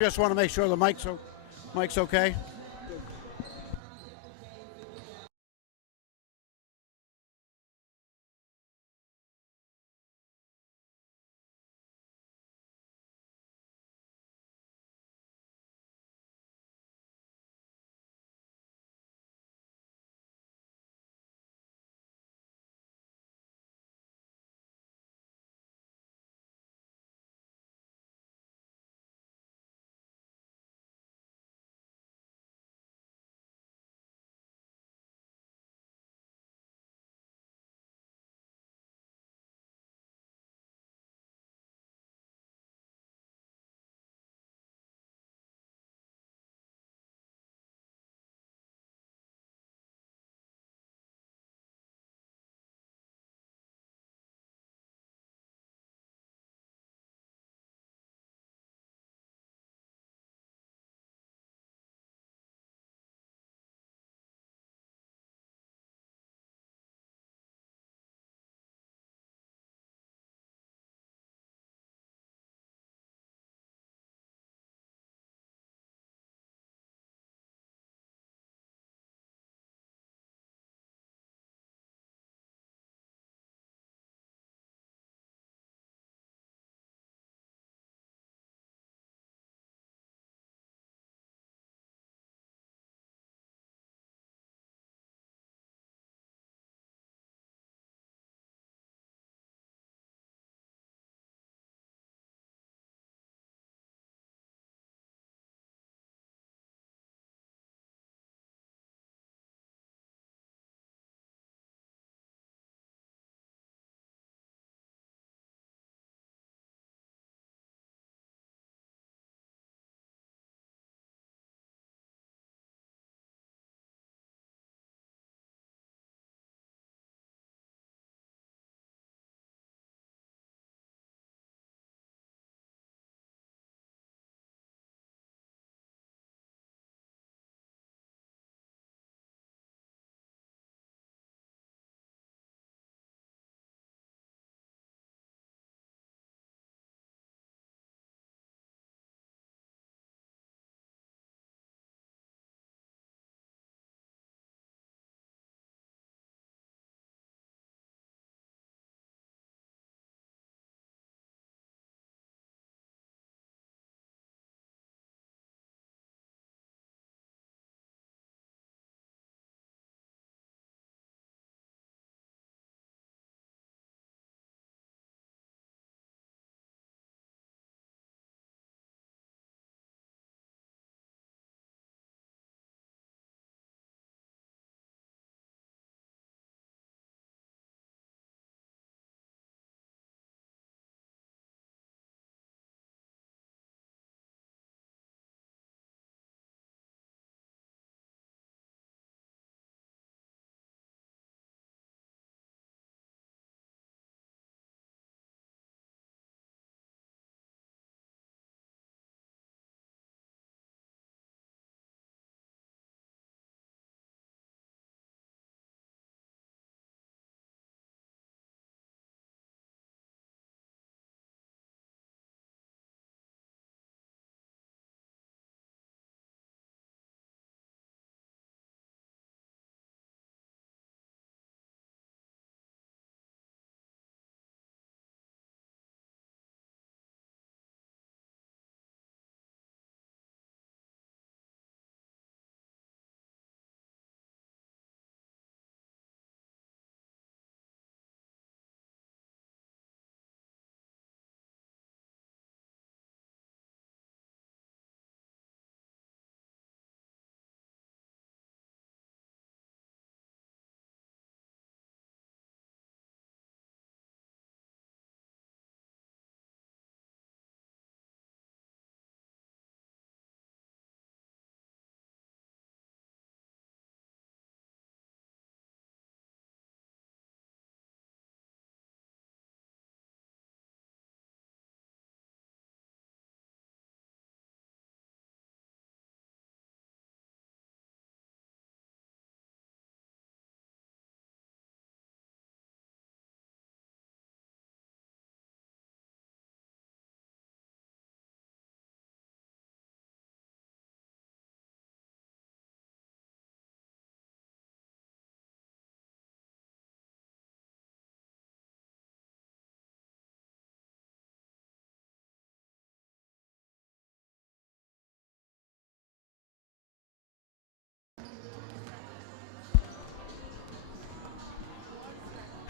Just want to make sure the mic's okay.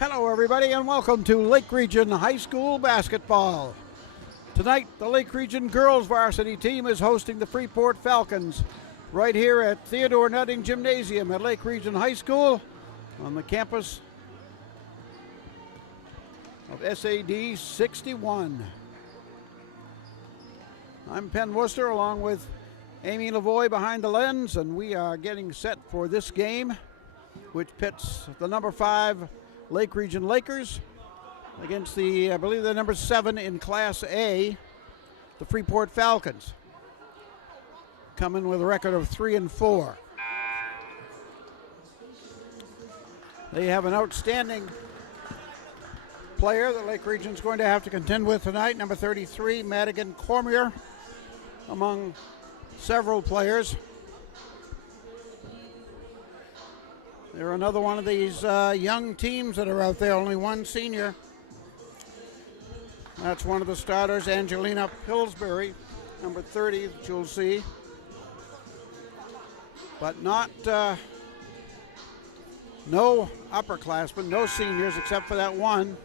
Hello, everybody, and welcome to Lake Region High School basketball. Tonight, the Lake Region girls varsity team is hosting the Freeport Falcons right here at Theodore Nutting Gymnasium at Lake Region High School on the campus of SAD 61. I'm Penn Worcester along with Amy Lavoie behind the lens, and we are getting set for this game, which pits the number 5 Lake Region Lakers against the, I believe, the number 7 in Class A, the Freeport Falcons, coming with a record of 3-4. They have an outstanding player that Lake Region's going to have to contend with tonight, number 33, Madigan Cormier, among several players. They're another one of these young teams that are out there, only one senior. That's one of the starters, Angelina Pillsbury, number 30, that you'll see. But not, no upperclassmen, no seniors except for that one.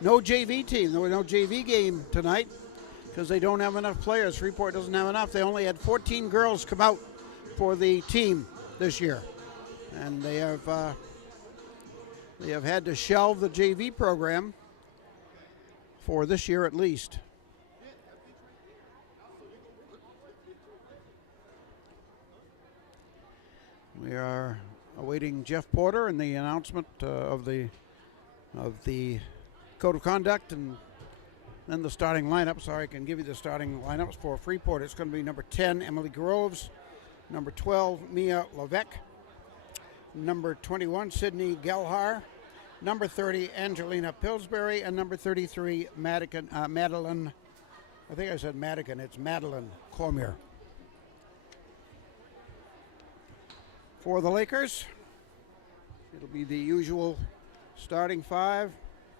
No JV team. There was no JV game tonight because they don't have enough players. Freeport doesn't have enough. They only had 14 girls come out for the team this year. And they have had to shelve the JV program for this year at least. We are awaiting Jeff Porter and the announcement of the code of conduct and then the starting lineup. Sorry, I can give you the starting lineups for Freeport. It's going to be number 10, Emily Groves, number 12, Mia Levesque, number 21, Sydney Gelhar, number 30, Angelina Pillsbury, and number 33, Madeline, I think I said Madigan, it's Madeline Cormier. For the Lakers, it'll be the usual starting 5,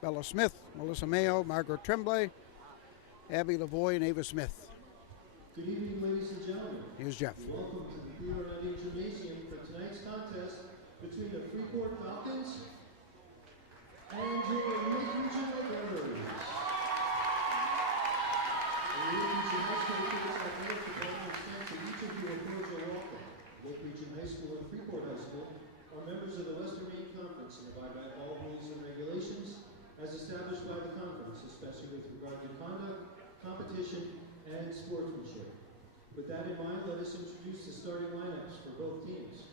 Bella Smith, Melissa Mayo, Margaret Tremblay, Abby Lavoie, and Ava Smith. Good evening, ladies and gentlemen. Here's Jeff. Welcome to the Theodore Nutting Gymnasium for tonight's contest between the Freeport Falcons and your Lake Region Lakers. The Lake Region High School Lakers athletic department extends to each of you a cordial welcome. Lake Region High School and Freeport High School are members of the Western Maine Conference and abide by all rules and regulations as established by the conference, especially with regard to conduct, competition, and sportsmanship. With that in mind, let us introduce the starting lineups for both teams.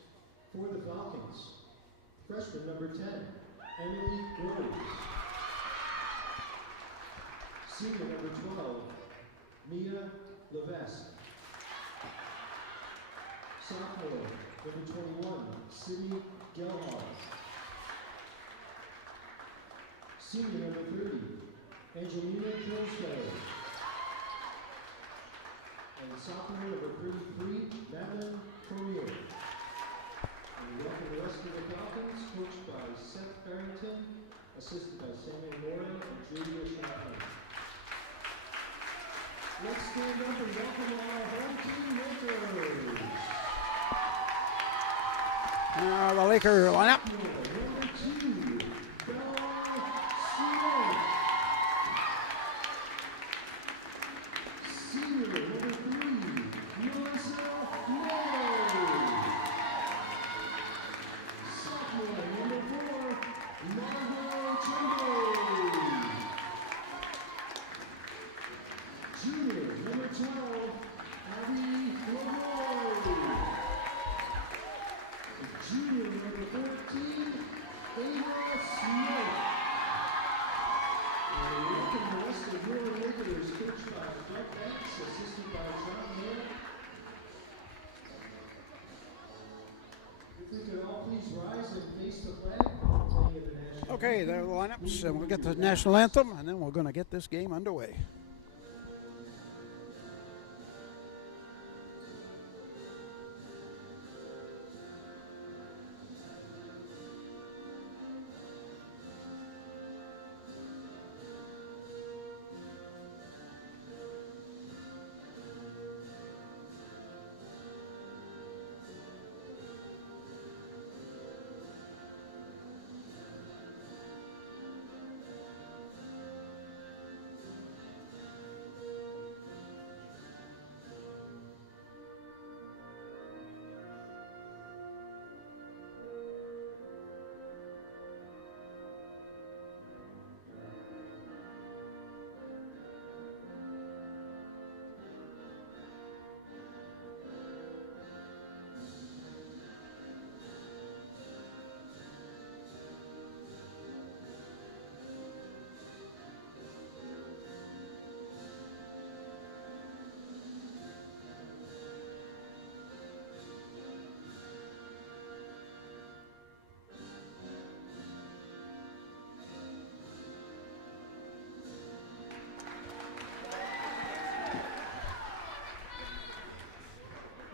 For the Falcons, freshman number 10, Emily Groves. Senior number 12, Mia Levesque. Sophomore number 21, Sydney Gelhar. Senior number 30, Angelina Pillsbury. And sophomore number 33, Madeline Cormier. And we welcome the rest of the Falcons, coached by Seth Farrington, assisted by Samuel Mora and Julia Chaplin. Let's stand up and welcome our home team Lakers. Now the Laker lineup. Number 2, Bella Smith. Senior number 3, Melissa Mayo. Sophomore number 4, Margot Tremblay. Junior number 12, Abby Lavoie. Junior number 13, Ava Smith. And we welcome the rest of your Lakers, coached by Doug X, assisted by John Mayer. If we could all please rise and face the flag. Okay, there are the lineups, and we'll get the national anthem, and then we're going to get this game underway.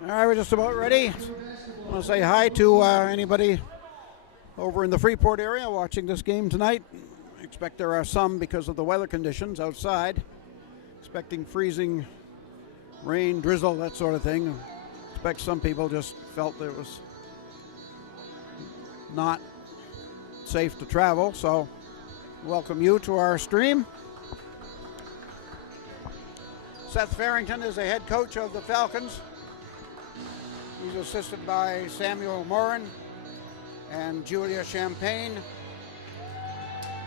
All right, we're just about ready. I want to say hi to anybody over in the Freeport area watching this game tonight. I expect there are some because of the weather conditions outside. Expecting freezing rain, drizzle, that sort of thing. I expect some people just felt that it was not safe to travel, so welcome you to our stream. Seth Farrington is the head coach of the Falcons. He's assisted by Samuel Morin and Julia Champagne.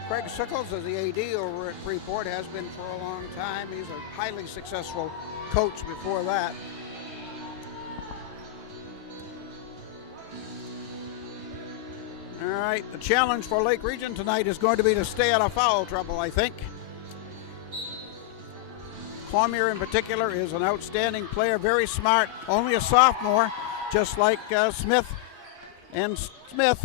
Craig Sickles is the AD over at Freeport, has been for a long time. He's a highly successful coach before that. All right, the challenge for Lake Region tonight is going to be to stay out of foul trouble, I think. Cormier in particular is an outstanding player, very smart, only a sophomore, just like Smith and Smith.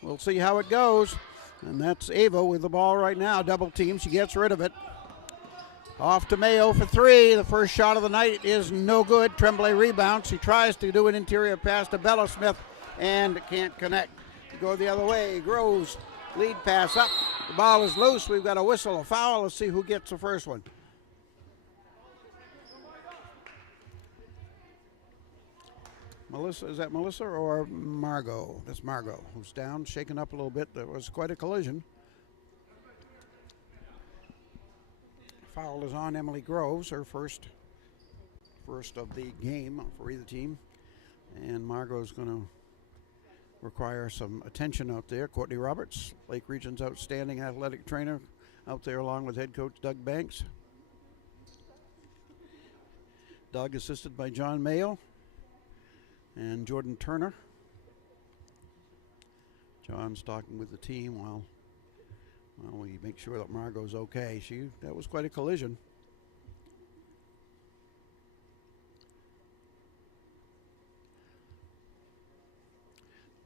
We'll see how it goes. And that's Ava with the ball right now, double team, she gets rid of it. Off to Mayo for three, the first shot of the night is no good. Tremblay rebounds, she tries to do an interior pass to Bella Smith and can't connect. Go the other way, Groves, lead pass up, the ball is loose, we've got a whistle, a foul, let's see who gets the first one. Melissa, is that Melissa or Margot? That's Margot, who's down, shaken up a little bit. There was quite a collision. Foul is on Emily Groves, her first of the game for either team. And Margot's going to require some attention out there. Courtney Roberts, Lake Region's outstanding athletic trainer, out there along with head coach Doug Banks. Doug assisted by John Mayo and Jordan Turner. John's talking with the team while we make sure that Margot's okay. That was quite a collision.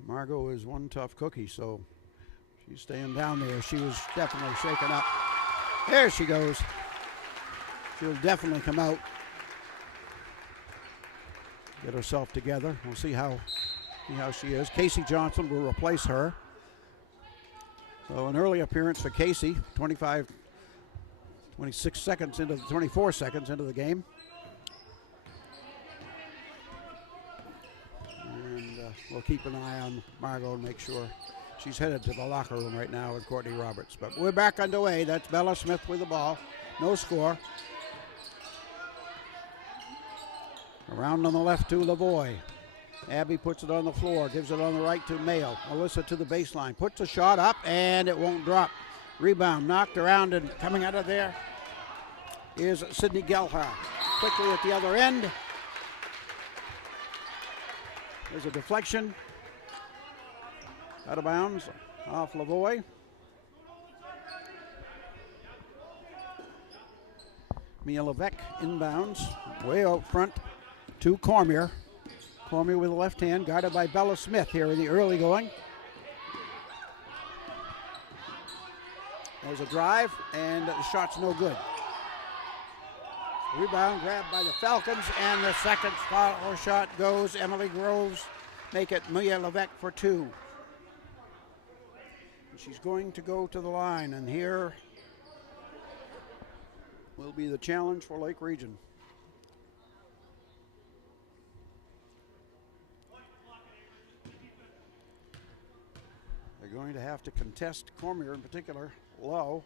Margot is one tough cookie, so she's staying down there. She was definitely shaken up. There she goes. She'll definitely come out. Get herself together. We'll see how she is. Casey Johnson will replace her. So an early appearance for Casey, 24 seconds into the game. And we'll keep an eye on Margot and make sure she's headed to the locker room right now with Courtney Roberts. But we're back underway. That's Bella Smith with the ball. No score. Around on the left to Lavoie. Abby puts it on the floor, gives it on the right to Mayo. Melissa to the baseline, puts a shot up, and it won't drop. Rebound knocked around, and coming out of there is Sydney Gelhar. Quickly at the other end. There's a deflection. Out of bounds off Lavoie. Mia Levesque inbounds, way out front to Cormier. Cormier with the left hand, guarded by Bella Smith here in the early going. There's a drive, and the shot's no good. Rebound grabbed by the Falcons, and the second foul shot goes. Emily Groves make it Mia Levesque for two. She's going to go to the line, and here will be the challenge for Lake Region. They're going to have to contest Cormier in particular low,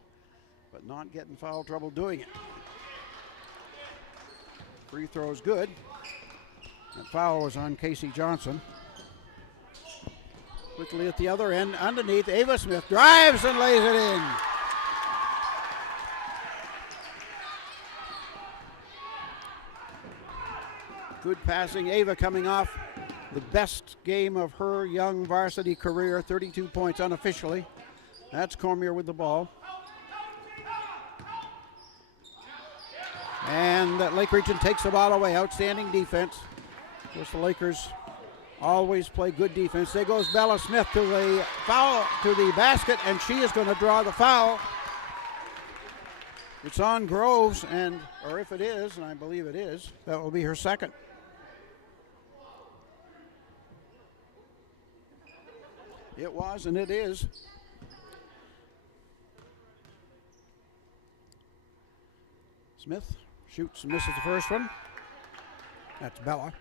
but not get in foul trouble doing it. Free throw is good. That foul was on Casey Johnson. Quickly at the other end, underneath, Ava Smith drives and lays it in. Good passing. Ava coming off the best game of her young varsity career, 32 points unofficially. That's Cormier with the ball. And Lake Region takes the ball away. Outstanding defense. Of course, the Lakers always play good defense. There goes Bella Smith to the foul, to the basket, and she is going to draw the foul. It's on Groves, or if it is, and I believe it is, that will be her second. It was, and it is. Smith shoots and misses the first one. That's Bella.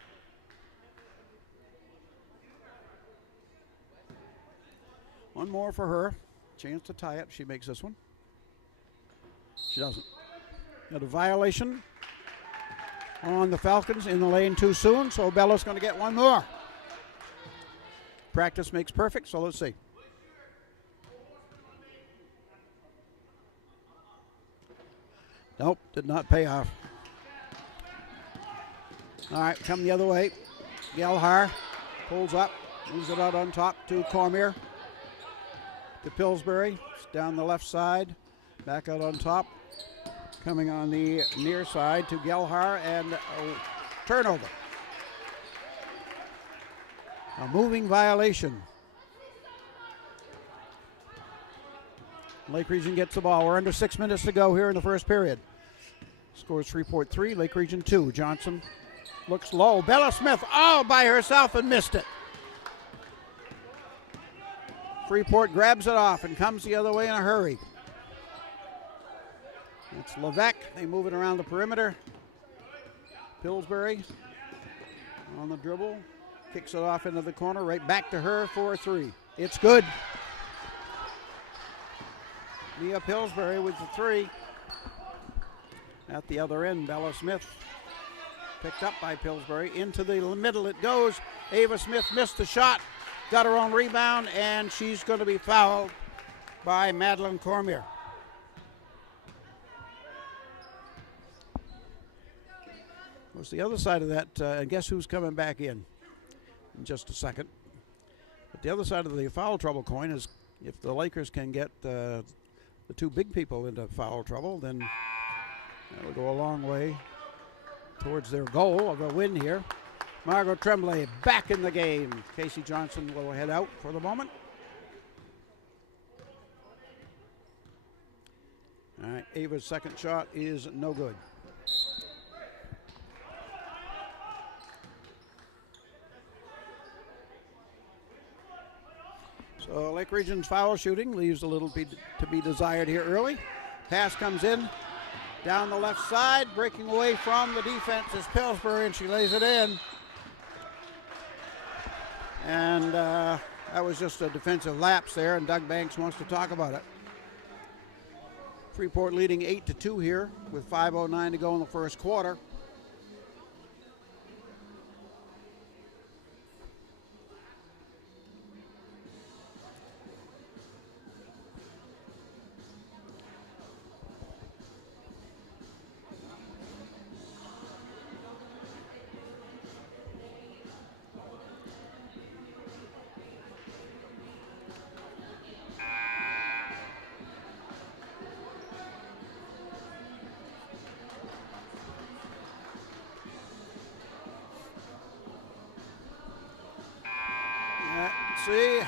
One more for her. Chance to tie it. She makes this one. She doesn't. Got a violation on the Falcons in the lane too soon, so Bella's going to get one more. Practice makes perfect, so let's see. Nope, did not pay off. All right, come the other way. Gelhar pulls up, moves it out on top to Cormier. To Pillsbury, down the left side, back out on top. Coming on the near side to Gelhar, and a turnover. A moving violation. Lake Region gets the ball. We're under 6 minutes to go here in the first period. Scores Freeport 3, Lake Region 2. Johnson looks low. Bella Smith all by herself and missed it. Freeport grabs it off and comes the other way in a hurry. It's Levesque. They move it around the perimeter. Pillsbury on the dribble. Kicks it off into the corner. Right back to her for a three. It's good. Mia Pillsbury with the three. At the other end, Bella Smith picked up by Pillsbury. Into the middle it goes. Ava Smith missed the shot. Got her own rebound, and she's going to be fouled by Madeline Cormier. What's the other side of that? And guess who's coming back in just a second. But the other side of the foul trouble coin is if the Lakers can get the two big people into foul trouble, then that will go a long way towards their goal of a win here. Margot Tremblay back in the game. Casey Johnson will head out for the moment. All right, Ava's second shot is no good. So Lake Region's foul shooting leaves a little bit to be desired here early. Pass comes in down the left side. Breaking away from the defense is Pillsbury, and she lays it in. And that was just a defensive lapse there, and Doug Banks wants to talk about it. Freeport leading 8-2 here with 5:09 to go in the first quarter. See,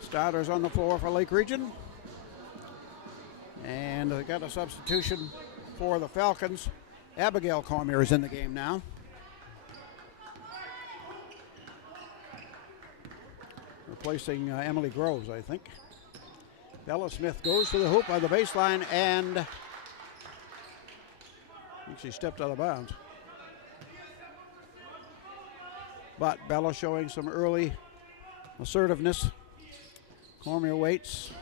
starters on the floor for Lake Region, and they got a substitution for the Falcons. Abigail Cormier is in the game now. Replacing Emily Groves, I think. Bella Smith goes to the hoop on the baseline, and I think she stepped out of bounds. But Bella showing some early assertiveness. Cormier waits.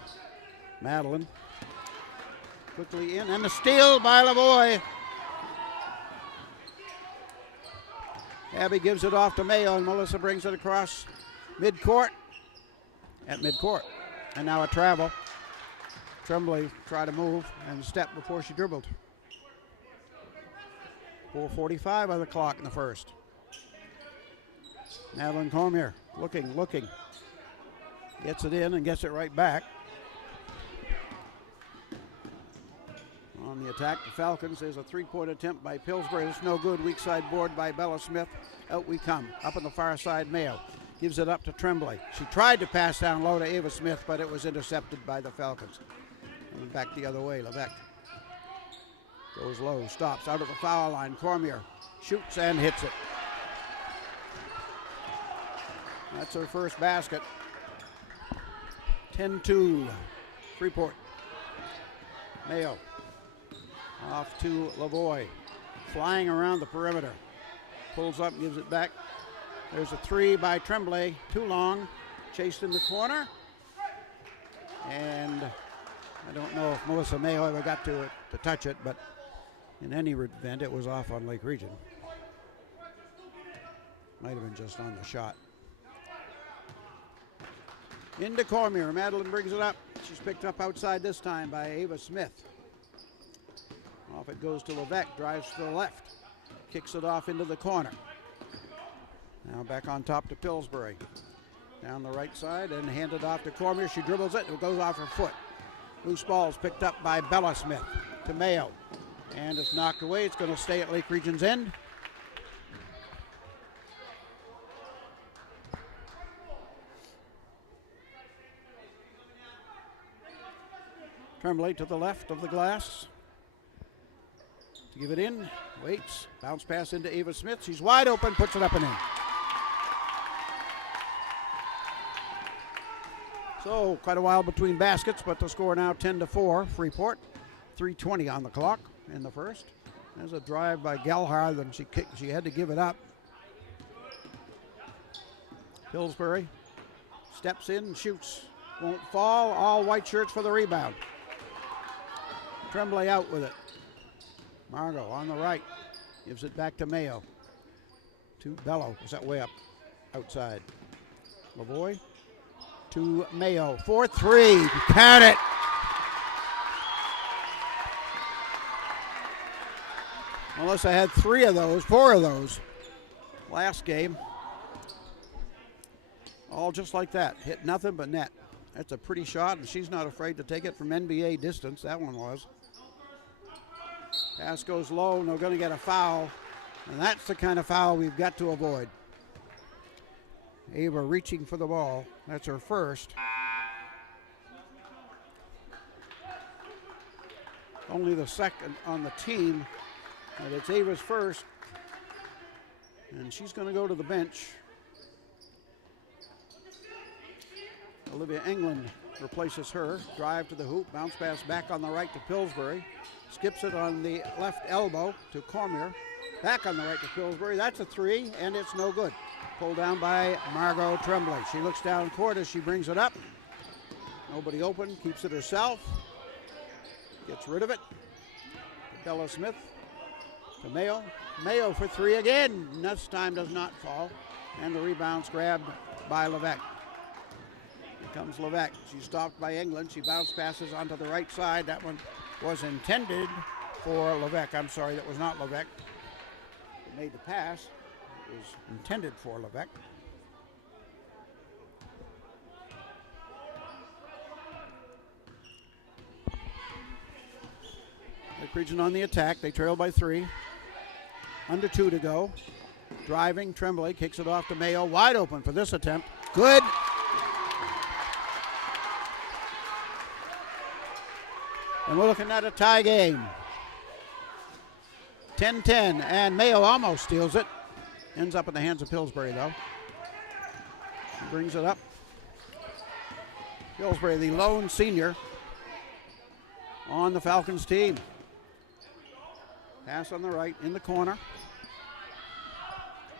Madeline quickly in, and a steal by Lavoie. Abby gives it off to Mayo, and Melissa brings it across midcourt. At midcourt. And now a travel. Tremblay tried to move and step before she dribbled. 4:45 on the clock in the first. Madeline Cormier looking. Gets it in and gets it right back. On the attack, the Falcons, there's a three-point attempt by Pillsbury. It's no good. Weak side board by Bella Smith. Out we come. Up on the far side, Mayo gives it up to Tremblay. She tried to pass down low to Ava Smith, but it was intercepted by the Falcons. And back the other way, Levesque goes low, stops out of the foul line. Cormier shoots and hits it. That's her first basket. 10-2, Freeport. Mayo off to Lavoie. Flying around the perimeter. Pulls up, gives it back. There's a three by Tremblay. Too long. Chased in the corner. And I don't know if Melissa Mayo ever got to it to touch it, but in any event, it was off on Lake Region. Might have been just on the shot. Into Cormier. Madeline brings it up. She's picked up outside this time by Ava Smith. Off it goes to Levesque. Drives to the left. Kicks it off into the corner. Now back on top to Pillsbury. Down the right side and handed off to Cormier. She dribbles it. It goes off her foot. Loose ball's picked up by Bella Smith to Mayo. And it's knocked away. It's going to stay at Lake Region's end. Tremblay to the left of the glass. To give it in. Waits. Bounce pass into Ava Smith. She's wide open. Puts it up and in. So quite a while between baskets, but the score now 10-4, Freeport. 3:20 on the clock in the first. There's a drive by Gelhard, then she had to give it up. Pillsbury steps in and shoots. Won't fall. All white shirts for the rebound. Tremblay out with it. Margot on the right. Gives it back to Mayo. To Bello. Is that way up outside? Lavoie. To Mayo. 4-3. Count it. Melissa had 4 of those last game. All just like that. Hit nothing but net. That's a pretty shot, and she's not afraid to take it from NBA distance. That one was. Pass goes low, and they're going to get a foul. And that's the kind of foul we've got to avoid. Ava reaching for the ball. That's her first. Only the second on the team. But it's Ava's first. And she's going to go to the bench. Olivia England replaces her. Drive to the hoop. Bounce pass back on the right to Pillsbury. Skips it on the left elbow to Cormier. Back on the right to Pillsbury. That's a three, and it's no good. Pulled down by Margot Tremblay. She looks down court as she brings it up. Nobody open. Keeps it herself. Gets rid of it. Bella Smith to Mayo. Mayo for three again. This time does not fall. And the rebound's grabbed by Levesque. Here comes Levesque. She's stopped by England. She bounce passes onto the right side. That one was intended for Levesque. I'm sorry, that was not Levesque. It made the pass. It was intended for Levesque. Lake Region on the attack. They trail by 3. Under 2 to go. Driving, Tremblay kicks it off to Mayo. Wide open for this attempt. Good. And we're looking at a tie game. 10-10, and Mayo almost steals it. Ends up in the hands of Pillsbury, though. She brings it up. Pillsbury, the lone senior on the Falcons team. Pass on the right, in the corner.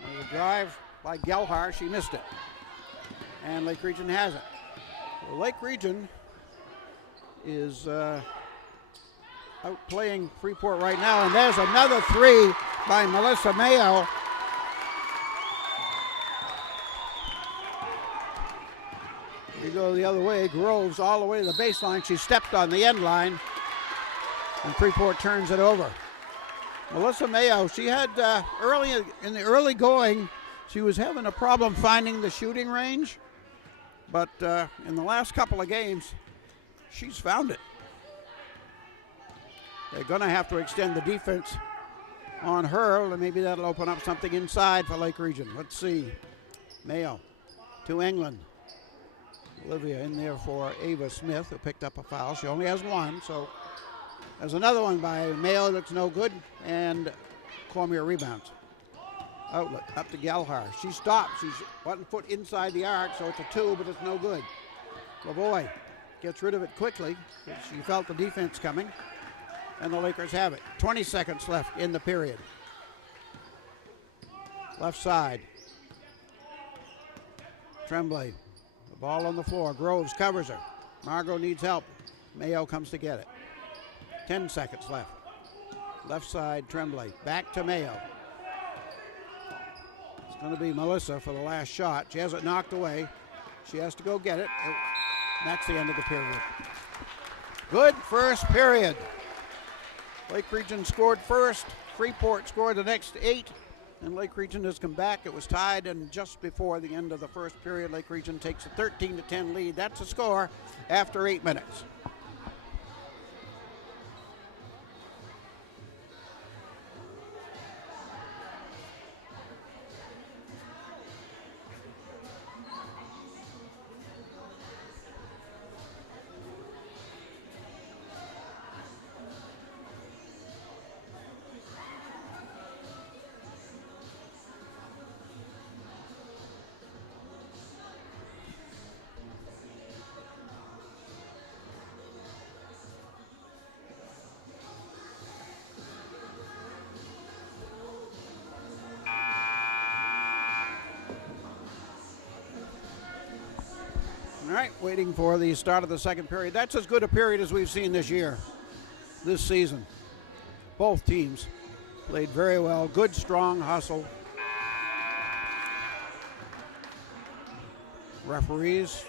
There's a drive by Gelhar. She missed it. And Lake Region has it. Well, Lake Region is outplaying Freeport right now, and there's another three by Melissa Mayo. You go the other way, Groves all the way to the baseline. She stepped on the end line, and Freeport turns it over. Melissa Mayo, she had in the early going, she was having a problem finding the shooting range, but in the last couple of games, she's found it. They're going to have to extend the defense on her. Maybe that'll open up something inside for Lake Region. Let's see. Mayo to England. Olivia in there for Ava Smith, who picked up a foul. She only has one, so there's another one by Mayo that's no good, and Cormier rebounds. Outlet up to Gelhar. She stops. She's 1 foot inside the arc, so it's a 2, but it's no good. Lavoie gets rid of it quickly. She felt the defense coming, and the Lakers have it. 20 seconds left in the period. Left side. Tremblay. The ball on the floor. Groves covers her. Margot needs help. Mayo comes to get it. 10 seconds left. Left side, Tremblay. Back to Mayo. It's going to be Melissa for the last shot. She has it knocked away. She has to go get it. That's the end of the period. Good first period. Lake Region scored first. Freeport scored the next 8. And Lake Region has come back. It was tied, and just before the end of the first period, Lake Region takes a 13-10 lead. That's a score after 8 minutes. All right, waiting for the start of the second period. That's as good a period as we've seen this year, this season. Both teams played very well. Good, strong hustle. Referees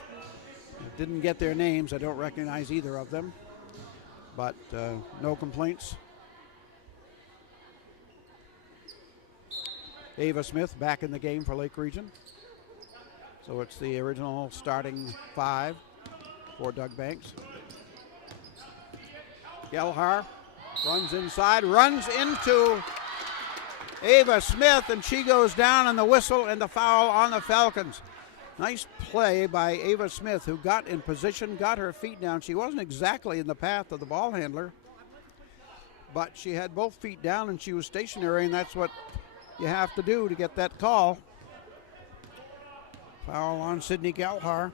didn't get their names. I don't recognize either of them, but no complaints. Ava Smith back in the game for Lake Region. So it's the original starting 5 for Doug Banks. Gelhar runs inside, runs into Ava Smith, and she goes down, and the whistle and the foul on the Falcons. Nice play by Ava Smith, who got in position, got her feet down. She wasn't exactly in the path of the ball handler, but she had both feet down and she was stationary, and that's what you have to do to get that call. Foul on Sydney Gelhar.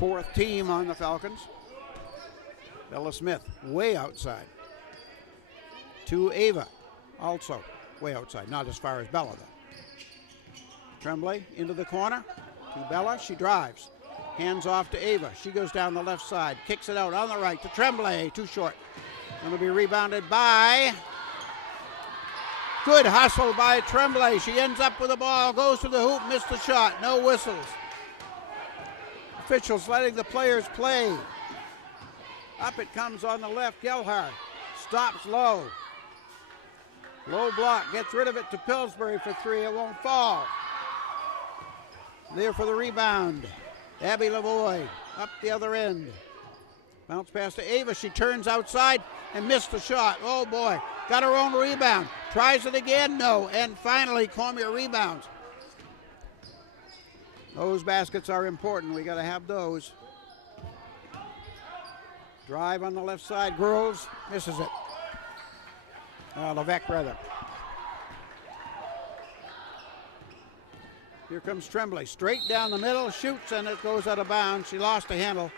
4th team on the Falcons. Bella Smith way outside. To Ava, also way outside. Not as far as Bella, though. Tremblay into the corner. To Bella, she drives. Hands off to Ava. She goes down the left side. Kicks it out on the right to Tremblay. Too short. Going to be rebounded by... Good hustle by Tremblay. She ends up with the ball, goes to the hoop, missed the shot. No whistles. Officials letting the players play. Up it comes on the left. Gelhar stops low. Low block, gets rid of it to Pillsbury for 3. It won't fall. There for the rebound. Abby Lavoie up the other end. Bounce pass to Ava. She turns outside and missed the shot. Oh boy. Got her own rebound. Tries it again. No. And finally, Cormier rebounds. Those baskets are important. We got to have those. Drive on the left side. Groves misses it. Levesque, rather. Here comes Tremblay. Straight down the middle. Shoots, and it goes out of bounds. She lost a handle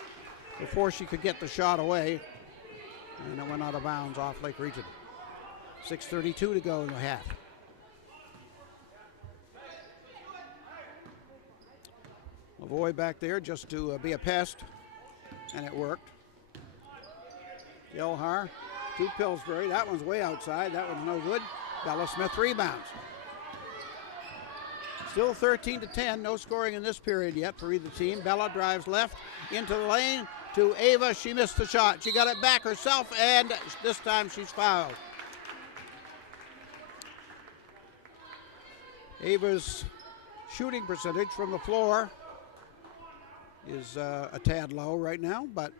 before she could get the shot away. And it went out of bounds off Lake Region. 6:32 to go in the half. Lavoie back there just to be a pest, and it worked. Gelhar to Pillsbury. That one's way outside. That one's no good. Bella Smith rebounds. Still 13-10. No scoring in this period yet for either team. Bella drives left into the lane to Ava. She missed the shot. She got it back herself, and this time she's fouled. Ava's shooting percentage from the floor is a tad low right now, but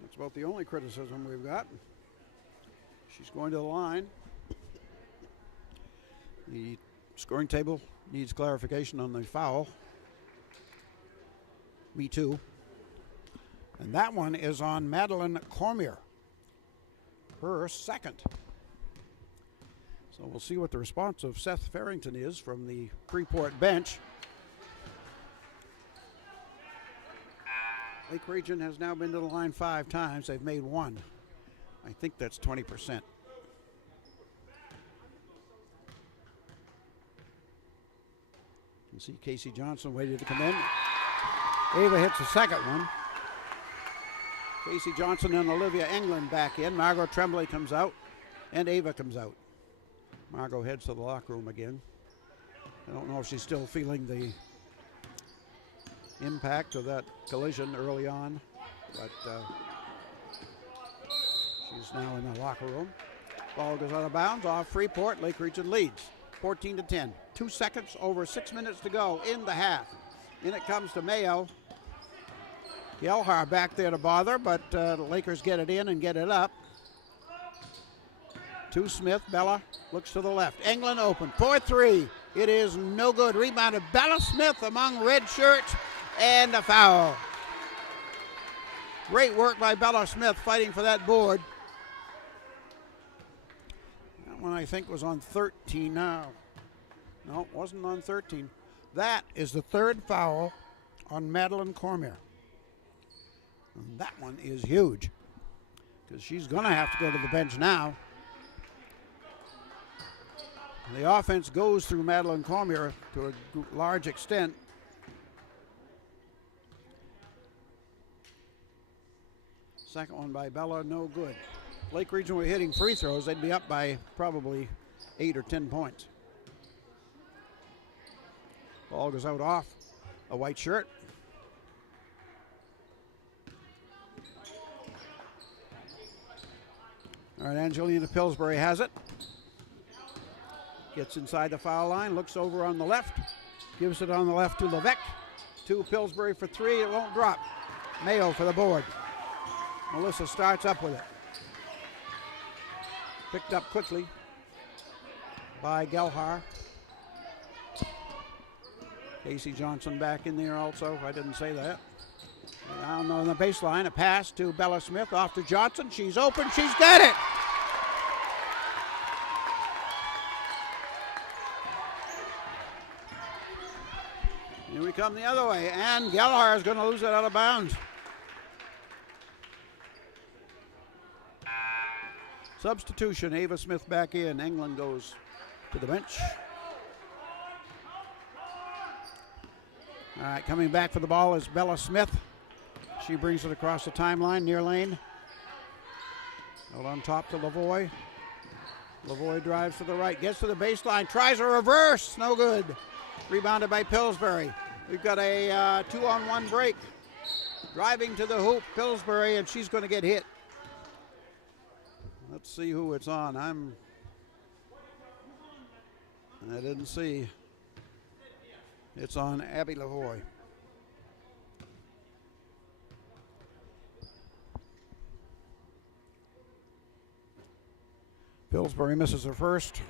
that's about the only criticism we've got. She's going to the line. The scoring table needs clarification on the foul. Me too. And that one is on Madeline Cormier. her second. So we'll see what the response of Seth Farrington is from the Freeport bench. Lake Region has now been to the line 5 times. They've made 1. I think that's 20%. You can see Casey Johnson waiting to come in. Ava hits the second one. Casey Johnson and Olivia England back in. Margot Tremblay comes out, and Ava comes out. Margot heads to the locker room again. I don't know if she's still feeling the impact of that collision early on, but she's now in the locker room. Ball goes out of bounds off Freeport. Lake Region leads 14-10. 2 seconds, over 6 minutes to go in the half. In it comes to Mayo. Gelhar back there to bother, but the Lakers get it in and get it up. To Smith. Bella looks to the left. England open. 4-3. It is no good. Rebounded Bella Smith among red shirts, and a foul. Great work by Bella Smith fighting for that board. That one I think was on 13 now. No, it wasn't on 13. That is the 3rd foul on Madeline Cormier. And that one is huge because she's going to have to go to the bench now. The offense goes through Madeline Cormier to a large extent. Second one by Bella, no good. Lake Region were hitting free throws. They'd be up by probably 8 or 10 points. Ball goes out off a white shirt. All right, Angelina Pillsbury has it. Gets inside the foul line, looks over on the left, gives it on the left to Levesque. To Pillsbury for 3, it won't drop. Mayo for the board. Melissa starts up with it. Picked up quickly by Gelhar. Casey Johnson back in there also, if I didn't say that. Down on the baseline, a pass to Bella Smith, off to Johnson. She's open, she's got it! Here we come the other way, and Gelhar is going to lose it out of bounds. Substitution, Ava Smith back in. England goes to the bench. All right, coming back for the ball is Bella Smith. She brings it across the timeline, near lane. Out on top to Lavoie. Lavoie drives to the right, gets to the baseline, tries a reverse, no good. Rebounded by Pillsbury. We've got a 2-on-1 break. Driving to the hoop, Pillsbury, and she's going to get hit. Let's see who it's on. I didn't see. It's on Abby Lavoie. Pillsbury misses her first.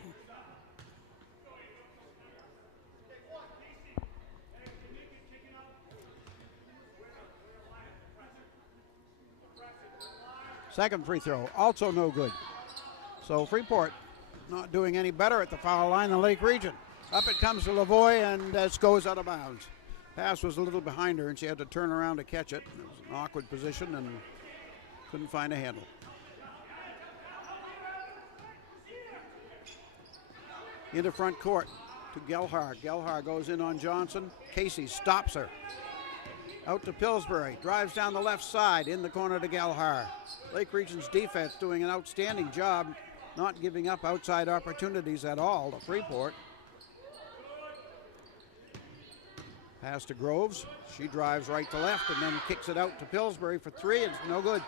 Second free throw, also no good. So Freeport not doing any better at the foul line than Lake Region. Up it comes to Lavoie, and this goes out of bounds. Pass was a little behind her, and she had to turn around to catch it. It was an awkward position, and couldn't find a handle. Into front court to Gelhar. Gelhar goes in on Johnson. Casey stops her. Out to Pillsbury, drives down the left side, in the corner to Gelhar. Lake Region's defense doing an outstanding job, not giving up outside opportunities at all to Freeport. Pass to Groves. She drives right to left and then kicks it out to Pillsbury for 3. It's no good.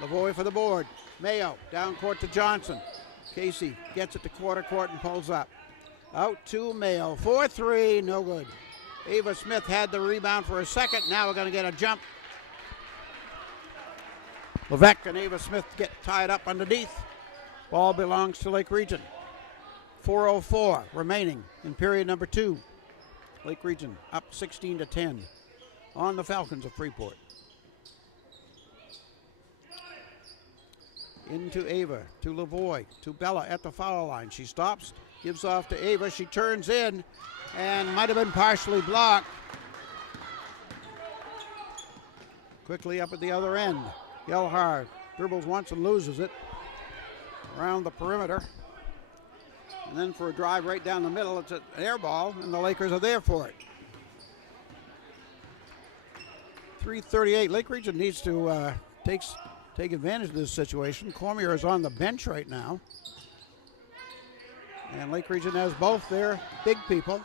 Lavoie for the board. Mayo down court to Johnson. Casey gets it to quarter court and pulls up. Out to Mayo. 4-3, no good. Ava Smith had the rebound for a second. Now we're going to get a jump. Levesque and Ava Smith get tied up underneath. Ball belongs to Lake Region. 4:04 remaining in period number 2. Lake Region up 16-10 on the Falcons of Freeport. Into Ava, to Lavoie, to Bella at the foul line. She stops, gives off to Ava. She turns in and might have been partially blocked. Quickly up at the other end. Gelhar dribbles once and loses it around the perimeter. And then for a drive right down the middle, it's an air ball, and the Lakers are there for it. 3:38. Lake Region needs to take advantage of this situation. Cormier is on the bench right now. And Lake Region has both their big people,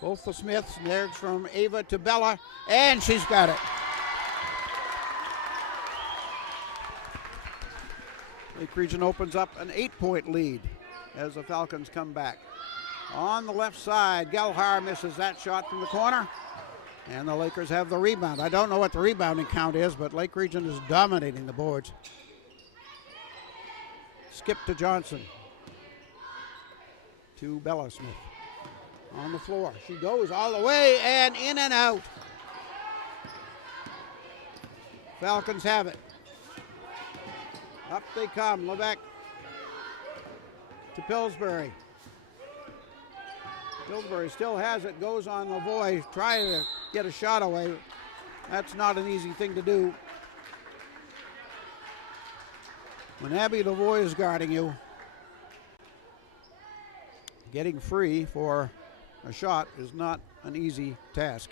both the Smiths, and there's from Ava to Bella, and she's got it. Lake Region opens up an 8-point lead as the Falcons come back. On the left side, Gelhar misses that shot from the corner, and the Lakers have the rebound. I don't know what the rebounding count is, but Lake Region is dominating the boards. Skip to Johnson. To Bella Smith. On the floor. She goes all the way and in and out. Falcons have it. Up they come. Levesque to Pillsbury. Pillsbury still has it. Goes on Lavoie. Trying to get a shot away. That's not an easy thing to do. When Abby Lavoie is guarding you, getting free for a shot is not an easy task.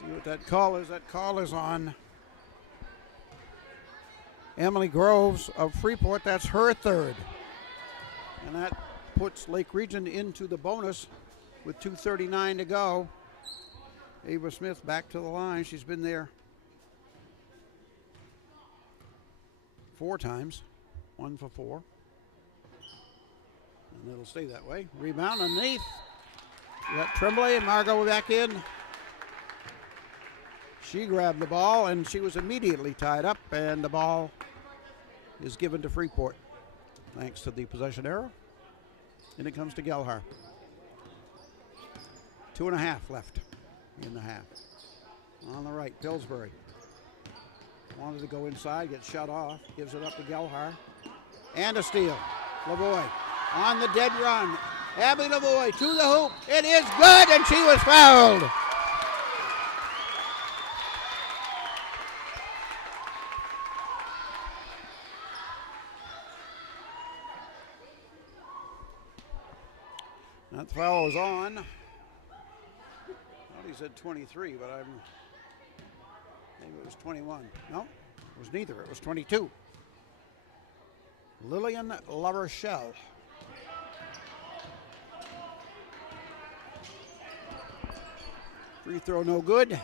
See what that call is. That call is on Emily Groves of Freeport. That's her third. And that puts Lake Region into the bonus with 2:39 to go. Ava Smith back to the line. She's been there 4 times, 1 for 4. And it'll stay that way. Rebound underneath. We got Tremblay and Margot back in. She grabbed the ball and she was immediately tied up, and the ball is given to Freeport thanks to the possession arrow. And it comes to Gelhar. 2.5 left in the half. On the right, Pillsbury. Wanted to go inside, gets shut off, gives it up to Gelhar. And a steal. Lavoie on the dead run. Abby Lavoie to the hoop. It is good, and she was fouled. That foul was on. I thought he said 23, but maybe it was 21. No, it was neither. It was 22. Lillian LaRochelle. Free throw no good.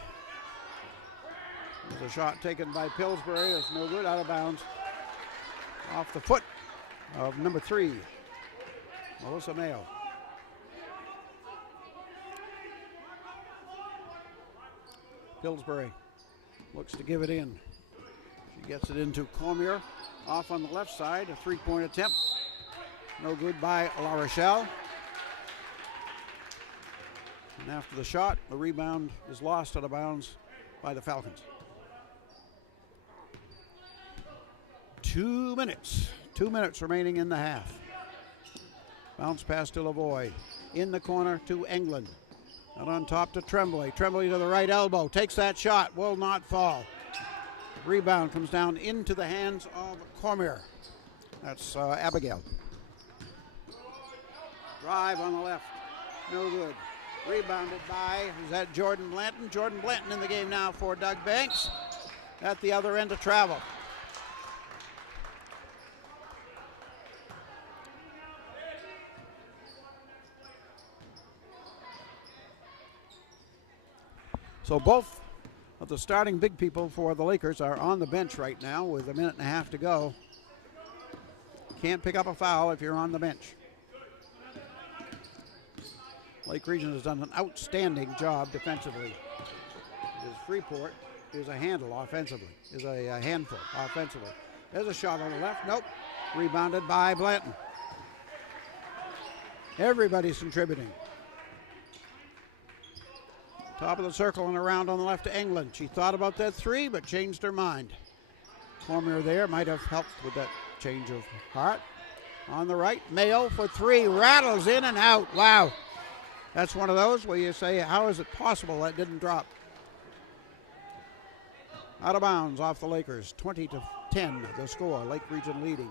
There's a shot taken by Pillsbury. It's no good, out of bounds. Off the foot of number 3, Melissa Mayo. Pillsbury looks to give it in. She gets it into Cormier. Off on the left side, a 3-point attempt. No good by La Rochelle. And after the shot, the rebound is lost out of bounds by the Falcons. 2 minutes. 2 minutes remaining in the half. Bounce pass to Lavoie. In the corner to England. Out on top to Tremblay. Tremblay to the right elbow. Takes that shot. Will not fall. Rebound comes down into the hands of Cormier. That's Abigail. Drive on the left. No good. Rebounded by, is that Jordan Blanton? Jordan Blanton in the game now for Doug Banks. At the other end of travel. So both of the starting big people for the Lakers are on the bench right now with 1.5 minutes to go. Can't pick up a foul if you're on the bench. Lake Region has done an outstanding job defensively. As Freeport is a handle offensively, is a handful offensively. There's a shot on the left. Nope. Rebounded by Blanton. Everybody's contributing. Top of the circle and around on the left to England. She thought about that 3, but changed her mind. Cormier there might have helped with that change of heart. On the right, Mayo for three, rattles in and out. Wow. That's one of those where you say, how is it possible that didn't drop? Out of bounds off the Lakers. 20-10 the score. Lake Region leading.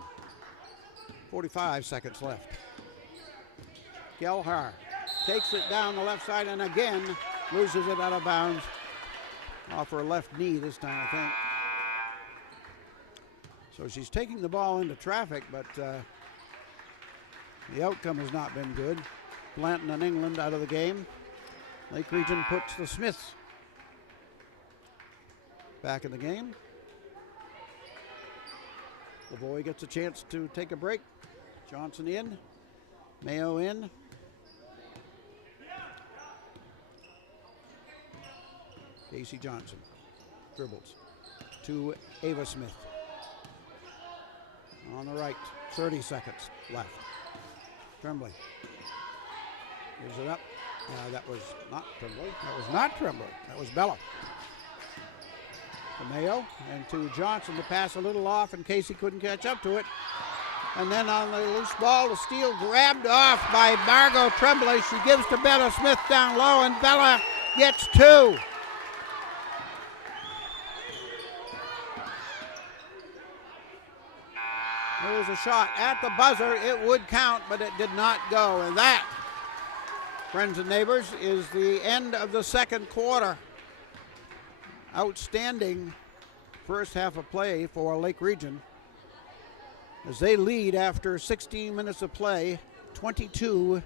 45 seconds left. Gelhar takes it down the left side and again loses it out of bounds. Off her left knee this time, I think. So she's taking the ball into traffic, but the outcome has not been good. Blanton and England out of the game. Lake Region puts the Smiths back in the game. Lavoie gets a chance to take a break. Johnson in. Mayo in. Casey Johnson dribbles to Ava Smith. On the right, 30 seconds left. Tremblay gives it up. That was not Tremblay. That was not Tremblay. That was Bella. To Mayo and to Johnson to pass a little off in case he couldn't catch up to it. And then on the loose ball, the steal grabbed off by Margot Tremblay. She gives to Bella Smith down low, and Bella gets two. There was a shot at the buzzer. It would count, but it did not go. And that, friends and neighbors, is the end of the second quarter. Outstanding first half of play for Lake Region as they lead after 16 minutes of play, 22-10.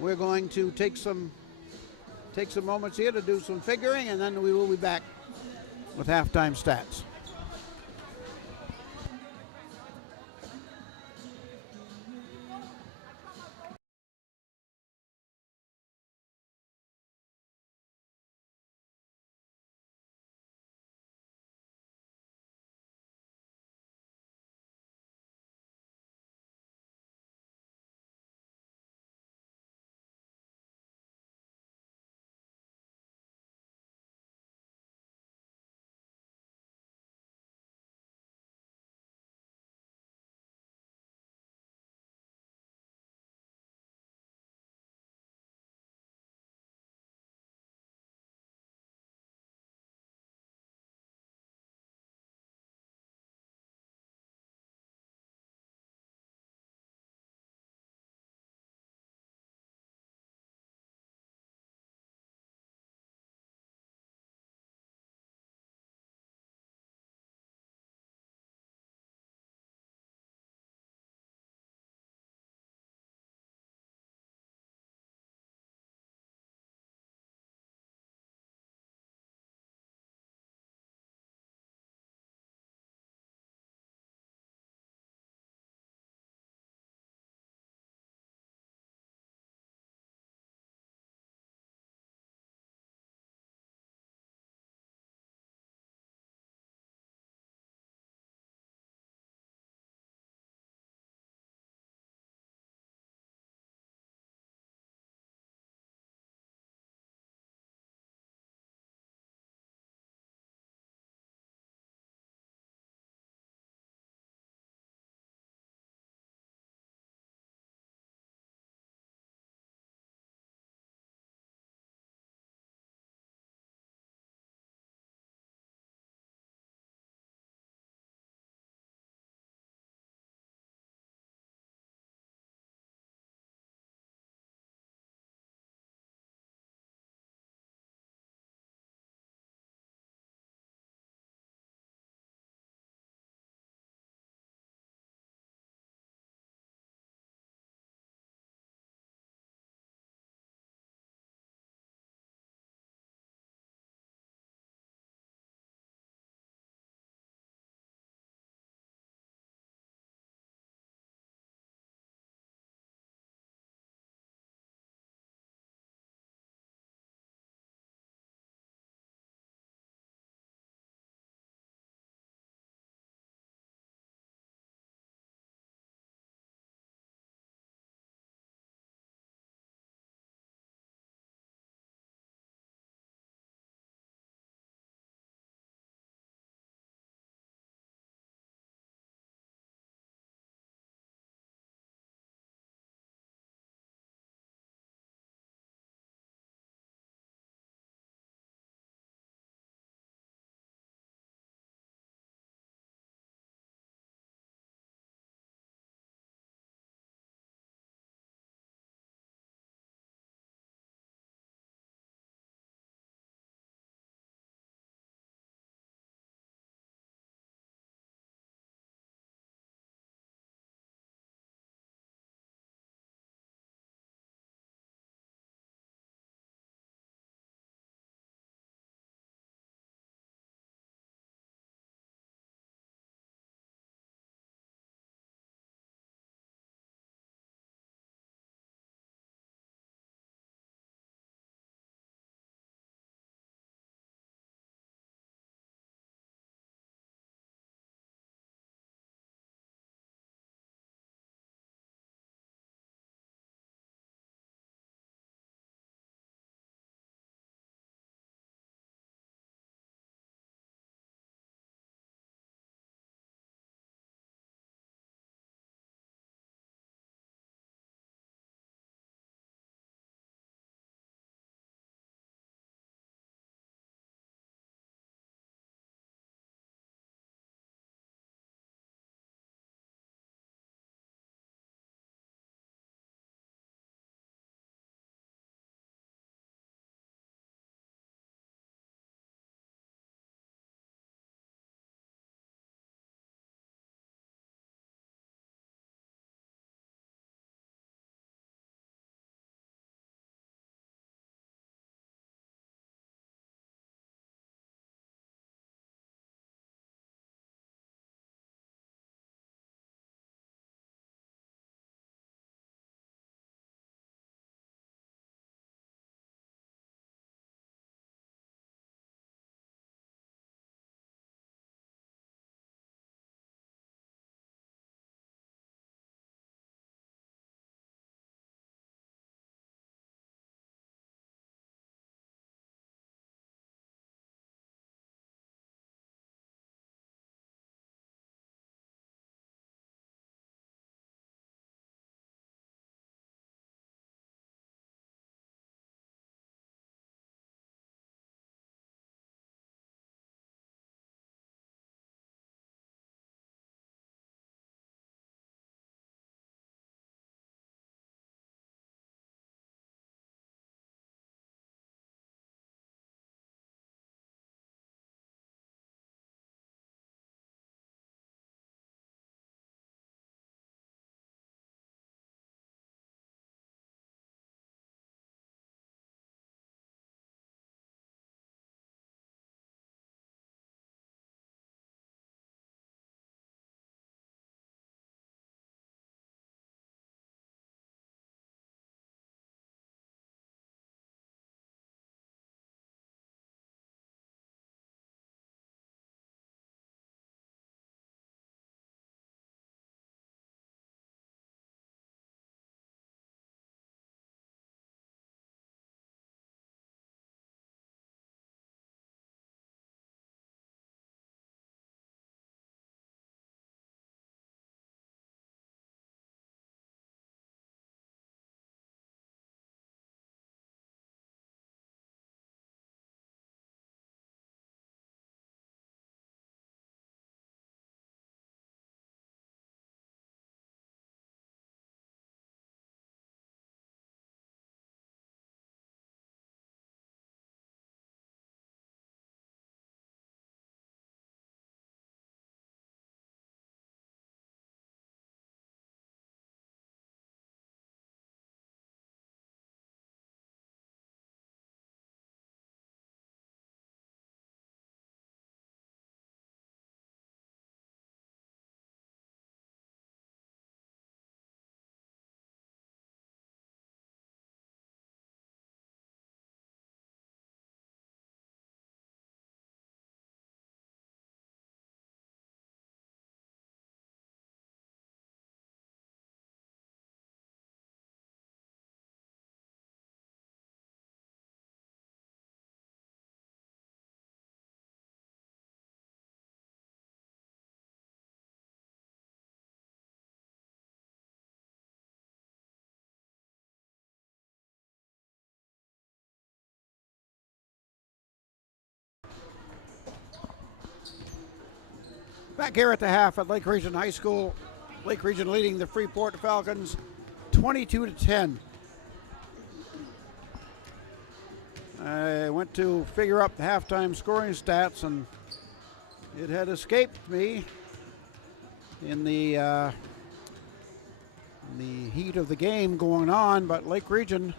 We're going to take some moments here to do some figuring, and then we will be back with halftime stats. Back here at the half at Lake Region High School. Lake Region leading the Freeport Falcons 22-10. I went to figure up the halftime scoring stats, and it had escaped me in the heat of the game going on, but Lake Region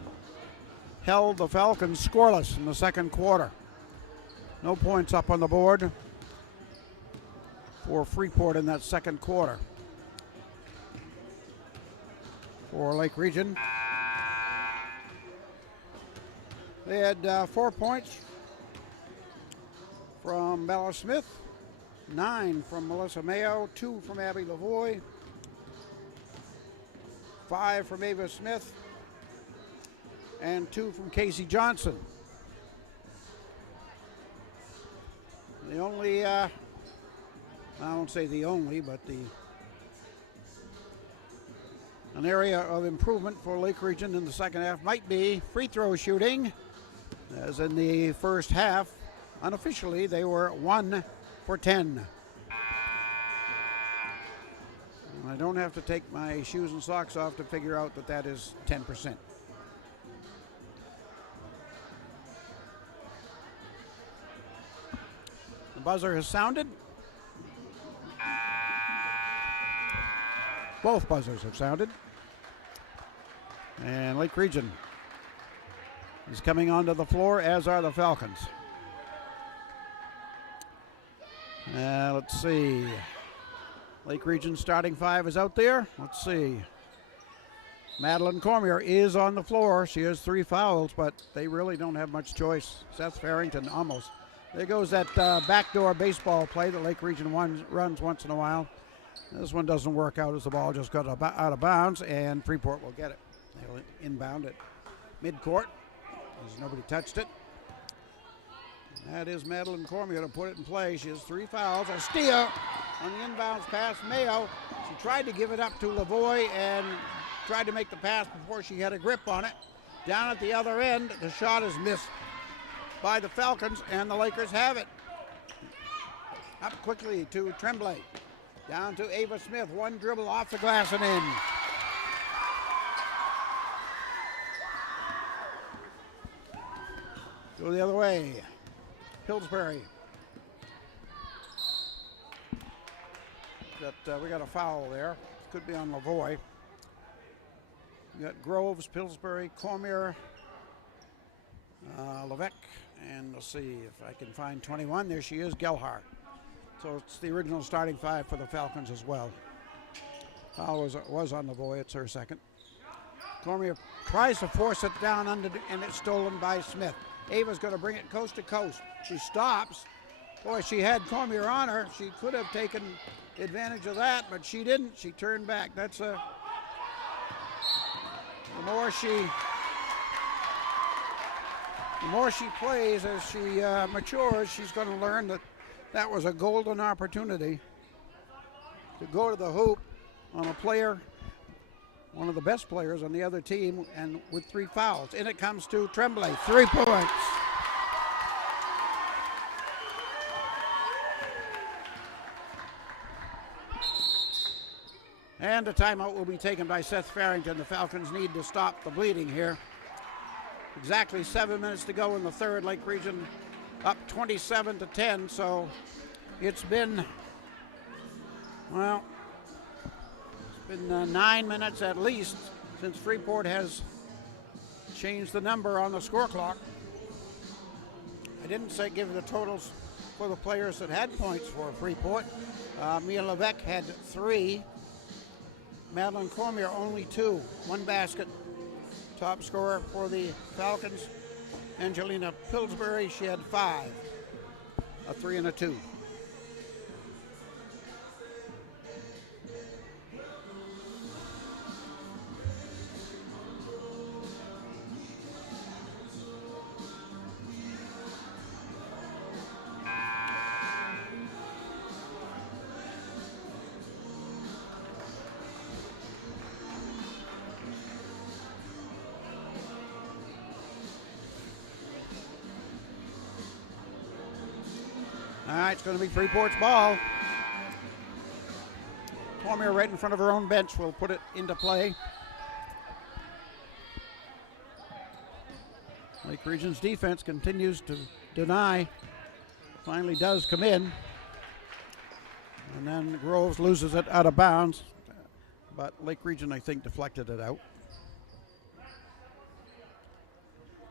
held the Falcons scoreless in the second quarter. No points up on the board for Freeport in that second quarter. For Lake Region, they had 4 points from Bella Smith, 9 from Melissa Mayo, 2 from Abby Lavoie, 5 from Ava Smith, and 2 from Casey Johnson. The only, I won't say the only, but an area of improvement for Lake Region in the second half might be free throw shooting, as in the first half, unofficially, they were 1 for 10. And I don't have to take my shoes and socks off to figure out that that is 10%. The buzzer has sounded. Both buzzers have sounded. And Lake Region is coming onto the floor, as are the Falcons. Let's see. Lake Region starting 5 is out there. Let's see. Madeline Cormier is on the floor. She has 3 fouls, but they really don't have much choice. Seth Farrington almost. There goes that backdoor baseball play that Lake Region runs once in a while. This one doesn't work out as the ball just got out of bounds, and Freeport will get it. They'll inbound it midcourt as nobody touched it. That is Madeline Cormier to put it in play. She has 3 fouls. A steal on the inbounds pass. Mayo, she tried to give it up to Lavoie and tried to make the pass before she had a grip on it. Down at the other end, the shot is missed by the Falcons, and the Lakers have it. Up quickly to Tremblay. Down to Ava Smith. One dribble off the glass and in. Go the other way. Pillsbury. We got a foul there. Could be on Lavoie. We got Groves, Pillsbury, Cormier, Levesque, and let's see if I can find 21. There she is, Gelhar. So it's the original starting 5 for the Falcons as well. Foul was on Lavoie. It's her second. Cormier tries to force it down under, and it's stolen by Smith. Ava's going to bring it coast to coast. She stops. Boy, she had Cormier on her. She could have taken advantage of that, but she didn't. She turned back. That's the more she plays, as she matures, she's going to learn that that was a golden opportunity to go to the hoop on a player, one of the best players on the other team, and with 3 fouls. In it comes to Tremblay, 3 points. And a timeout will be taken by Seth Farrington. The Falcons need to stop the bleeding here. Exactly 7 minutes to go in the third. Lake Region up 27-10, so it's been, well, it's been 9 minutes at least since Freeport has changed the number on the score clock. I didn't say give the totals for the players that had points for Freeport. Mia Levesque had 3. Madeline Cormier only 2. 1 basket. Top scorer for the Falcons, Angelina Pillsbury, she had 5. A 3 and a 2. All right, it's going to be Freeport's ball. Cormier right in front of her own bench will put it into play. Lake Region's defense continues to deny. Finally does come in. And then Groves loses it out of bounds. But Lake Region, I think, deflected it out.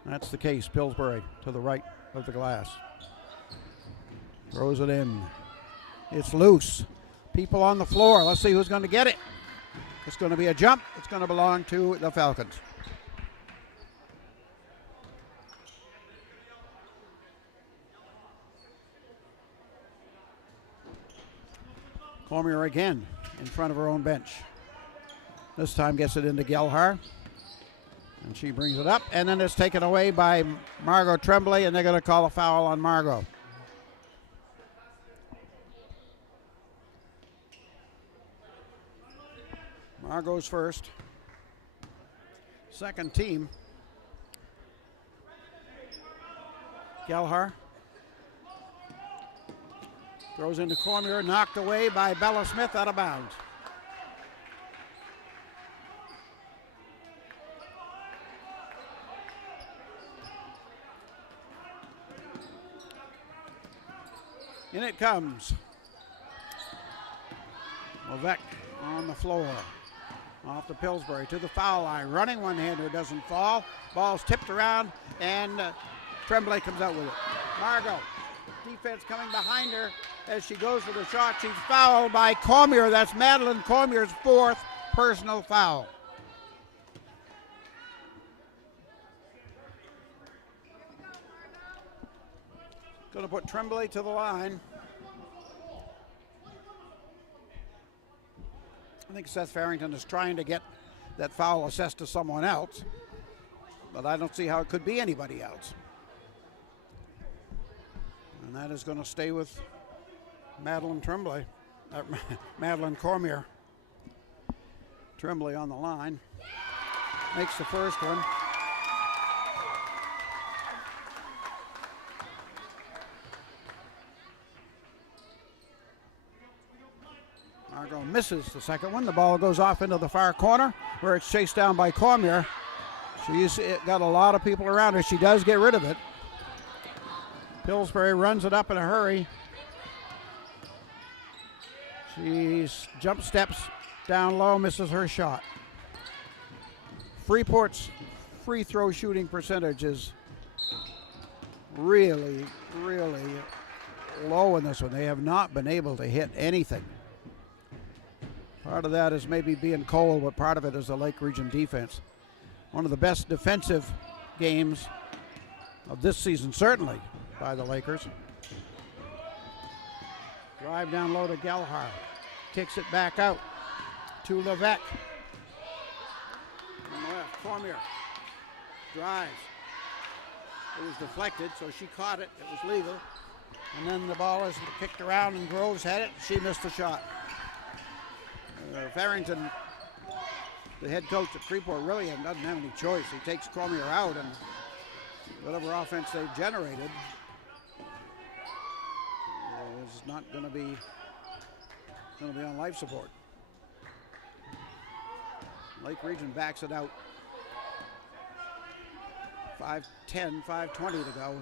That's the case. Pillsbury to the right of the glass. Throws it in. It's loose. People on the floor. Let's see who's going to get it. It's going to be a jump. It's going to belong to the Falcons. Cormier again in front of her own bench. This time gets it into Gelhar. And she brings it up. And then it's taken away by Margot Tremblay, and they're going to call a foul on Margot. Margot's first. Second team. Gelhar. Throws into Cormier, knocked away by Bella Smith out of bounds. In it comes. Levesque on the floor. Off to Pillsbury to the foul line. Running one-hander doesn't fall. Ball's tipped around, and Tremblay comes out with it. Margot, defense coming behind her as she goes for the shot. She's fouled by Cormier. That's Madeline Cormier's fourth personal foul. Going to put Tremblay to the line. I think Seth Farrington is trying to get that foul assessed to someone else, but I don't see how it could be anybody else. And that is going to stay with Madeline Tremblay, Madeline Cormier. Tremblay on the line. Makes the first one. Margot misses the second one. The ball goes off into the far corner where it's chased down by Cormier. She's got a lot of people around her. She does get rid of it. Pillsbury runs it up in a hurry. She jump steps down low, misses her shot. Freeport's free throw shooting percentage is really, really low in this one. They have not been able to hit anything. Part of that is maybe being cold, but part of it is the Lake Region defense. One of the best defensive games of this season, certainly, by the Lakers. Drive down low to Gelhar. Kicks it back out to Levesque. On the left, Cormier drives. It was deflected, so she caught it. It was legal. And then the ball is kicked around, and Groves had it. She missed the shot. Farrington, the head coach at Freeport, really doesn't have any choice. He takes Cormier out, and whatever offense they've generated is not going to be on life support. Lake Region backs it out. 5:10, 5:20 to go.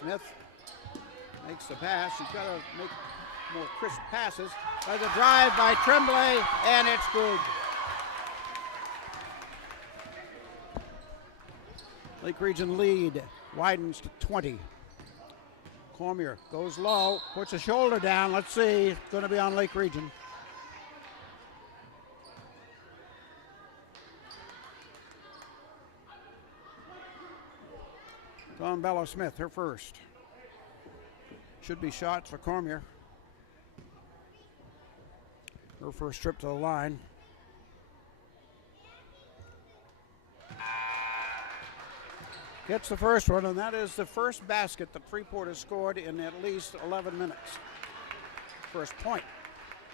Smith makes the pass. She's got to make more crisp passes. There's a drive by Tremblay, and it's good. Lake Region lead widens to 20. Cormier goes low, puts a shoulder down. Let's see. It's going to be on Lake Region. Dawn Bella Smith, her first. Should be shots for Cormier. Her first trip to the line. Gets the first one, and that is the first basket that Freeport has scored in at least 11 minutes. First point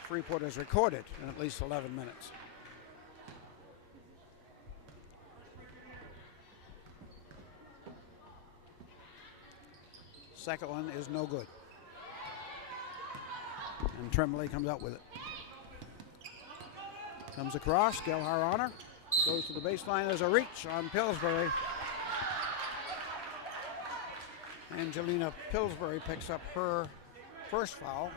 Freeport has recorded in at least 11 minutes. Second one is no good. And Tremblay comes out with it. Comes across, Gelhar on her. Goes to the baseline. There's a reach on Pillsbury. Angelina Pillsbury picks up her first foul.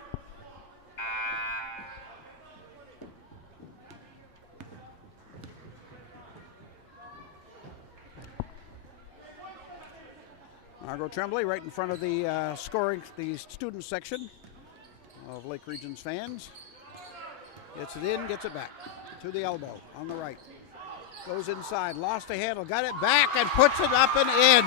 Margot Tremblay right in front of the the student section of Lake Regions fans. Gets it in, gets it back to the elbow on the right. Goes inside, lost a handle, got it back and puts it up and in.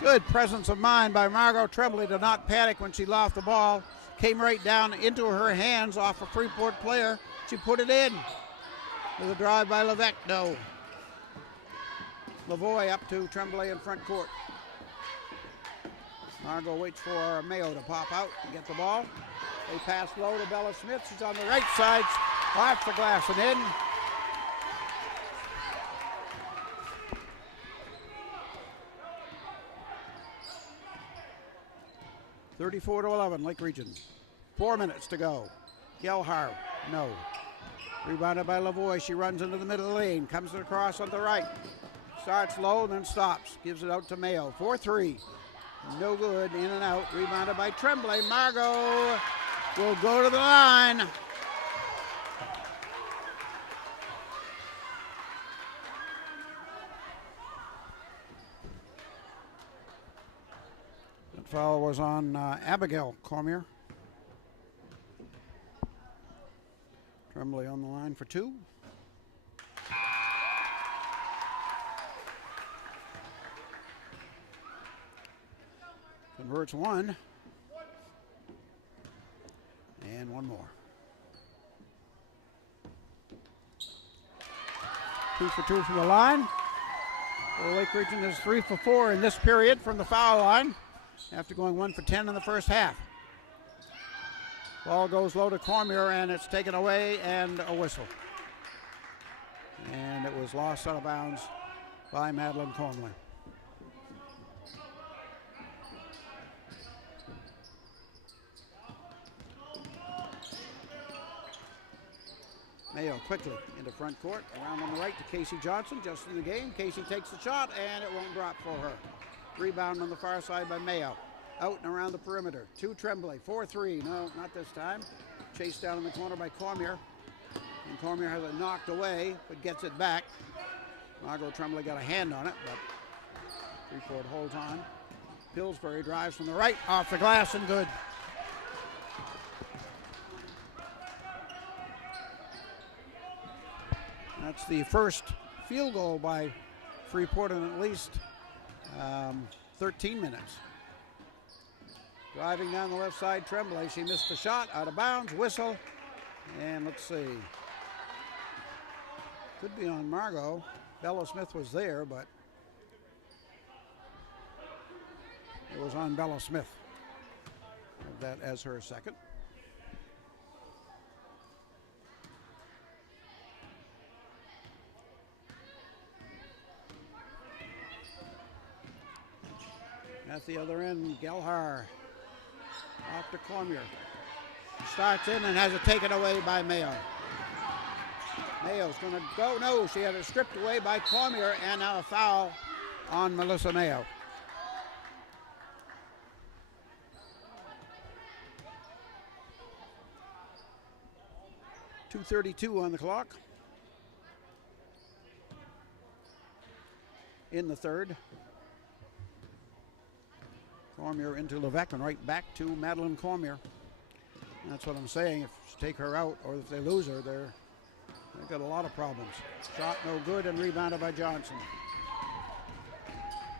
Good presence of mind by Margot Tremblay to not panic when she lost the ball. Came right down into her hands off a Freeport player. She put it in. There's a drive by Levesque, no. Lavoie up to Tremblay in front court. Margot waits for Mayo to pop out and get the ball. They pass low to Bella Smith. She's on the right side, off the glass and in. (34-11) Lake Region. 4 minutes to go. Gelhar, no. Rebounded by Lavoie. She runs into the middle lane. Comes across on the right. Starts low and then stops. Gives it out to Mayo. 4-3. No good. In and out. Rebounded by Tremblay. Margot will go to the line. That foul was on Abigail Cormier. Tremblay on the line for two. Converts one. And one more. 2 for 2 from the line. The Lake Region is 3 for 4 in this period from the foul line after going 1 for 10 in the first half. Ball goes low to Cormier and it's taken away and a whistle. And it was lost out of bounds by Madeline Cormier. Mayo quickly into front court, around on the right to Casey Johnson, just in the game. Casey takes the shot, and it won't drop for her. Rebound on the far side by Mayo. Out and around the perimeter. To Tremblay, 4-3. No, not this time. Chased down in the corner by Cormier. And Cormier has it knocked away, but gets it back. Margot Tremblay got a hand on it, but Freeport holds on. Pillsbury drives from the right, off the glass, and good. That's the first field goal by Freeport in at least 13 minutes. Driving down the left side, Tremblay. She missed the shot, out of bounds, whistle. And let's see. Could be on Margot. Bella Smith was there, but it was on Bella Smith. That as her second. At the other end, Gelhar off to Cormier. Starts in and has it taken away by Mayo. Mayo's going to go. No, she had it stripped away by Cormier, and now a foul on Melissa Mayo. .232 on the clock. In the third. Cormier into Levesque and right back to Madeline Cormier. That's what I'm saying. If you take her out or if they lose her, they've got a lot of problems. Shot no good and rebounded by Johnson.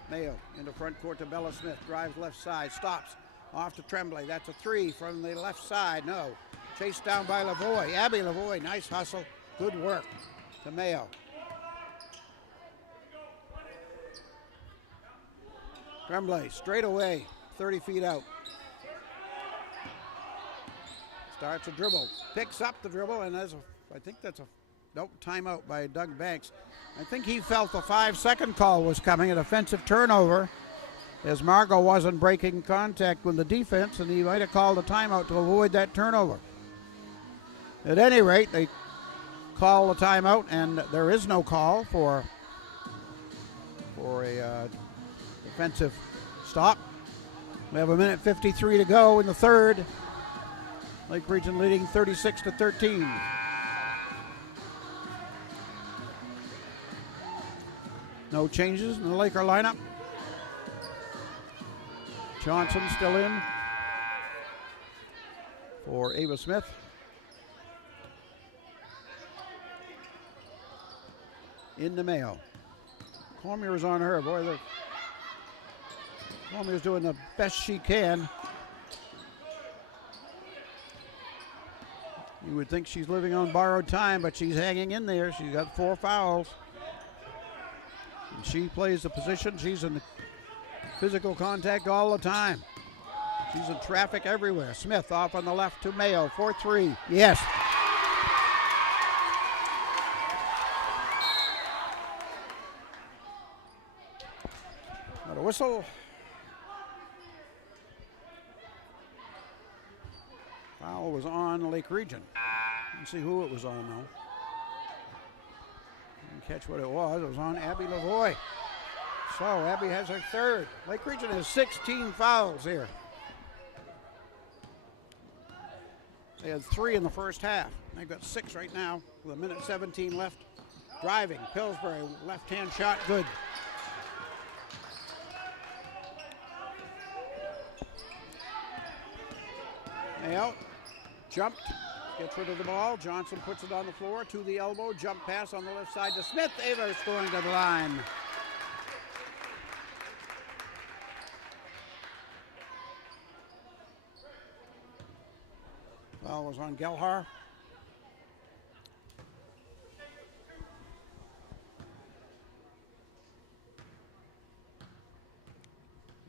Mayo into front court to Bella Smith. Drives left side, stops. Off to Tremblay. That's a three from the left side. No. Chased down by Lavoie. Abby Lavoie, nice hustle. Good work to Mayo. Tremblay straight away, 30 feet out. Starts a dribble, picks up the dribble, and I think that's a timeout by Doug Banks. I think he felt the 5-second call was coming, an offensive turnover, as Margot wasn't breaking contact with the defense, and he might have called a timeout to avoid that turnover. At any rate, they call the timeout, and there is no call for a defensive stop. We have 1:53 to go in the third. Lake Region leading 36-13. No changes in the Laker lineup. Johnson still in for Ava Smith. Into Mayo. Cormier's on her. Boy, Cormier's doing the best she can. You would think she's living on borrowed time, but she's hanging in there. She's got 4 fouls. And she plays the position. She's in physical contact all the time. She's in traffic everywhere. Smith off on the left to Mayo. 4-3. Yes. Got a whistle. Foul was on Lake Region. Let's see who it was on, though. Didn't catch what it was. It was on Abby Lavoie. So Abby has her third. Lake Region has 16 fouls here. They had 3 in the first half. They've got 6 right now with 1:17 left. Driving, Pillsbury, left-hand shot, good. Mayo jumped, gets rid of the ball. Johnson puts it on the floor to the elbow. Jump pass on the left side to Smith. Ava going to the line. Foul was on Gelhar.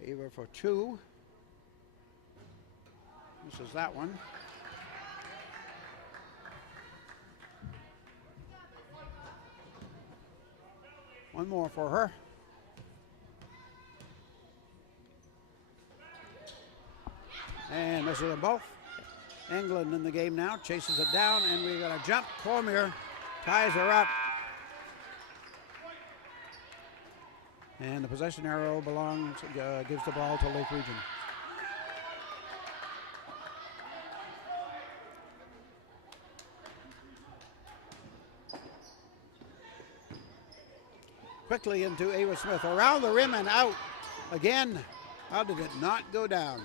Ava for 2. This is that one. One more for her. And misses them both. England in the game now, chases it down, and we got a jump. Cormier ties her up. And the possession arrow gives the ball to Lake Region. Quickly into Ava Smith, around the rim and out. Again, how did it not go down?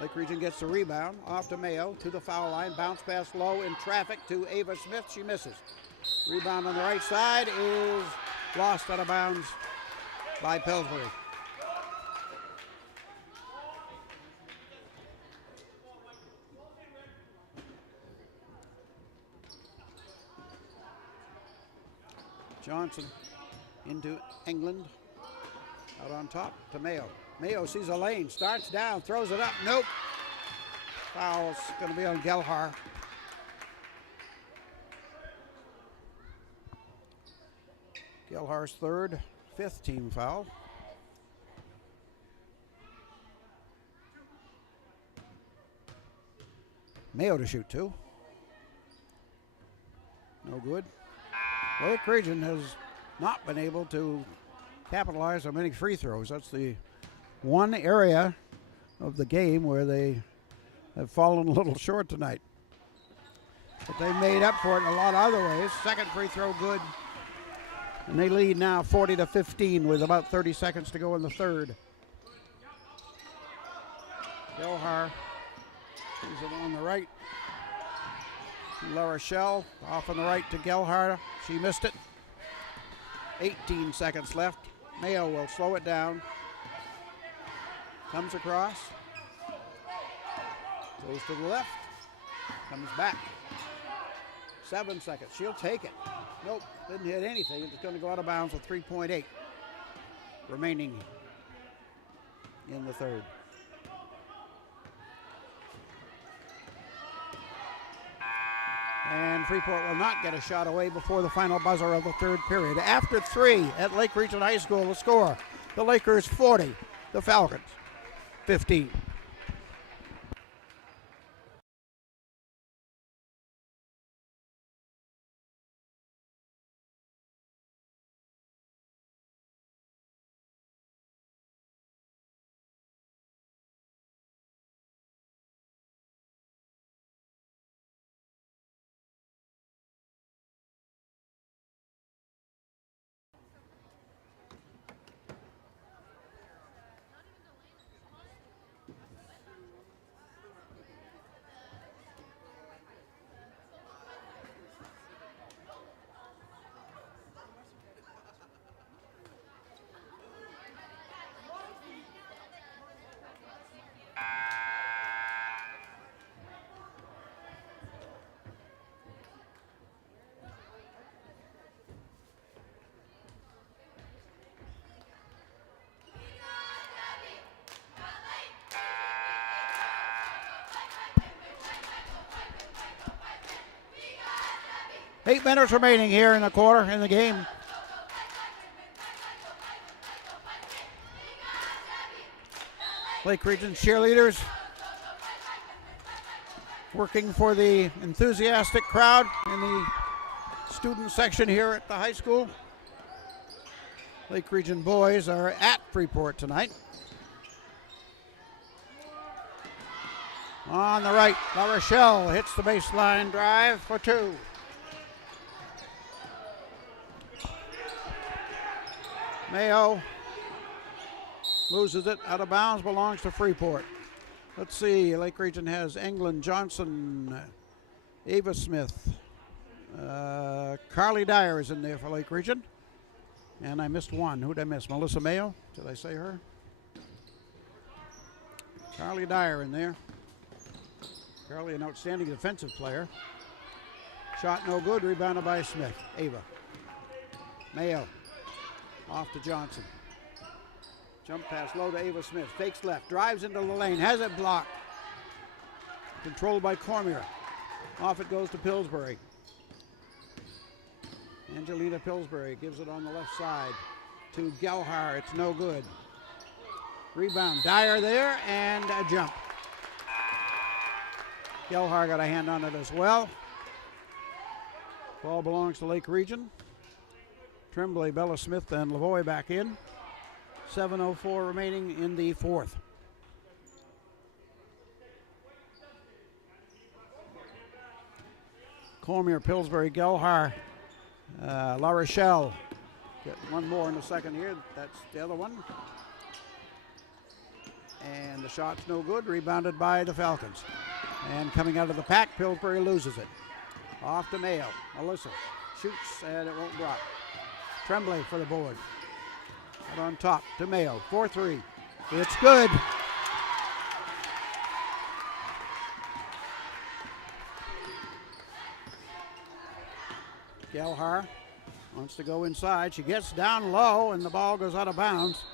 Lake Region gets the rebound, off to Mayo, to the foul line, bounce pass low in traffic to Ava Smith, she misses. Rebound on the right side is lost out of bounds by Pillsbury. Johnson into England, out on top to Mayo. Mayo sees a lane, starts down, throws it up, nope. Foul's going to be on Gelhar. Gelhar's third, 5th team foul. Mayo to shoot 2. No good. Lake Region has not been able to capitalize on many free throws. That's the one area of the game where they have fallen a little short tonight. But they made up for it in a lot of other ways. Second free throw good. And they lead now 40-15 with about 30 seconds to go in the third. Gelhar sees it on the right. La Rochelle off on the right to Gelhar. She missed it. 18 seconds left. Mayo will slow it down. Comes across. Goes to the left. Comes back. 7 seconds. She'll take it. Nope, didn't hit anything. It's going to go out of bounds with 3.8 remaining in the third. And Freeport will not get a shot away before the final buzzer of the third period. After 3 at Lake Region High School, the score, the Lakers 40, the Falcons 15. 8 minutes remaining here in the quarter in the game. Lake Region cheerleaders working for the enthusiastic crowd in the student section here at the high school. Lake Region boys are at Freeport tonight. On the right, La Rochelle hits the baseline drive for 2. Mayo loses it out of bounds, belongs to Freeport. Let's see, Lake Region has England, Johnson, Ava Smith. Carly Dyer is in there for Lake Region. And I missed one. Who did I miss? Melissa Mayo? Did I say her? Carly Dyer in there. Carly, an outstanding defensive player. Shot no good, rebounded by Smith. Ava. Mayo. Off to Johnson. Jump pass low to Ava Smith. Fakes left. Drives into the lane. Has it blocked. Controlled by Cormier. Off it goes to Pillsbury. Angelina Pillsbury gives it on the left side to Gelhar. It's no good. Rebound. Dyer there and a jump. Gelhar got a hand on it as well. Ball belongs to Lake Region. Tremblay, Bella Smith, and Lavoie back in. 7:04 remaining in the fourth. Cormier, Pillsbury, Gelhar, La Rochelle. Get one more in the second here. That's the other one. And the shot's no good. Rebounded by the Falcons. And coming out of the pack, Pillsbury loses it. Off to Mayo. Melissa shoots and it won't drop. Tremblay for the board. Out on top to Mayo. 4-3. It's good. Gelhar wants to go inside. She gets down low and the ball goes out of bounds.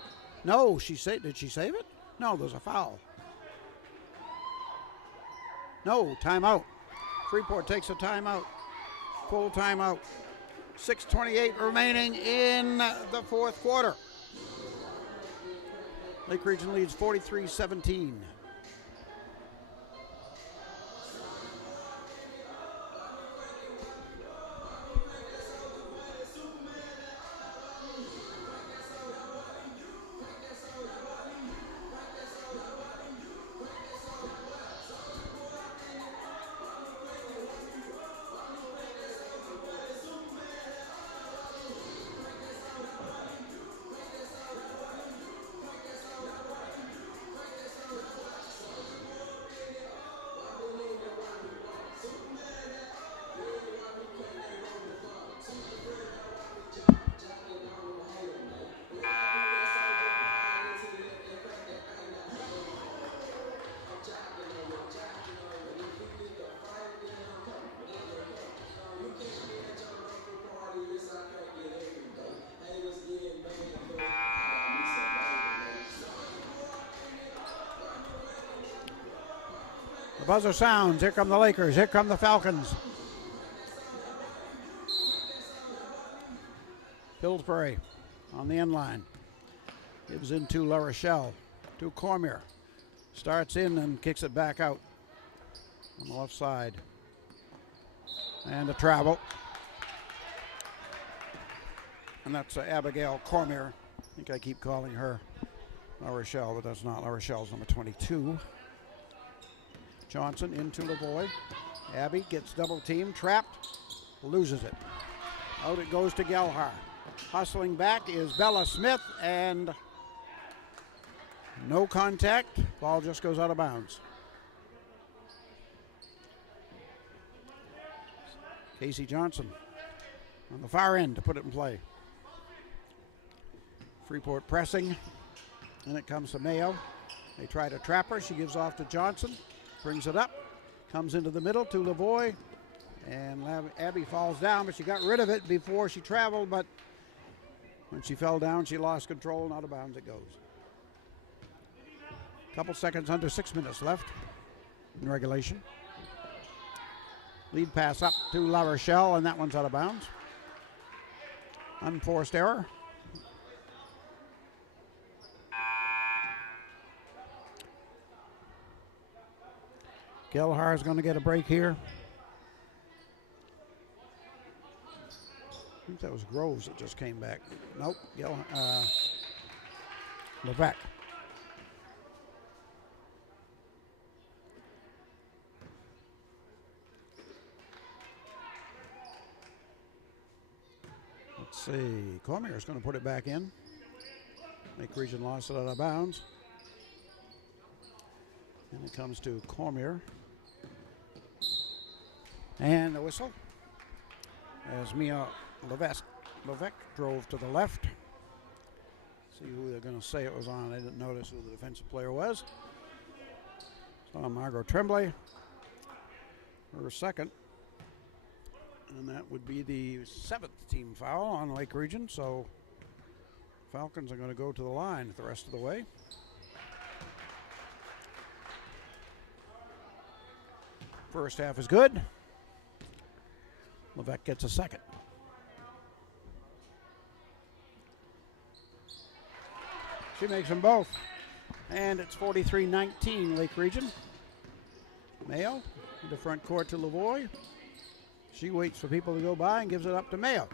No, did she save it? No, there's a foul. No, timeout. Freeport takes a timeout. Full timeout. 6:28 remaining in the fourth quarter. Lake Region leads 43-17. The buzzer sounds. Here come the Lakers. Here come the Falcons. Pillsbury on the end line. Gives into La Rochelle. To Cormier. Starts in and kicks it back out on the left side. And a travel. And that's Abigail Cormier. I think I keep calling her La Rochelle, but that's not. La Rochelle's number 22. Johnson into Lavoie. Abby gets double teamed, trapped, loses it. Out it goes to Gelhar. Hustling back is Bella Smith, and no contact. Ball just goes out of bounds. Casey Johnson on the far end to put it in play. Freeport pressing, and it comes to Mayo. They try to trap her. She gives off to Johnson. Brings it up, comes into the middle to Lavoie, and Abby falls down, but she got rid of it before she traveled, but when she fell down, she lost control, and out of bounds it goes. Couple seconds, under 6 minutes left in regulation. Lead pass up to La Rochelle, and that one's out of bounds. Unforced error. Gelhar's going to get a break here. I think that was Groves that just came back. Nope, Levesque. Let's see, Cormier's going to put it back in. Lake Region lost it out of bounds. And it comes to Cormier. And the whistle as Mia Levesque drove to the left. See who they're going to say it was on. I didn't notice who the defensive player was. It's on Margot Tremblay, her second. And that would be the 7th team foul on Lake Region. So Falcons are going to go to the line the rest of the way. First half is good. Levesque gets a second. She makes them both. And it's 43-19 Lake Region. Mayo in the front court to Lavoie. She waits for people to go by and gives it up to Mayo.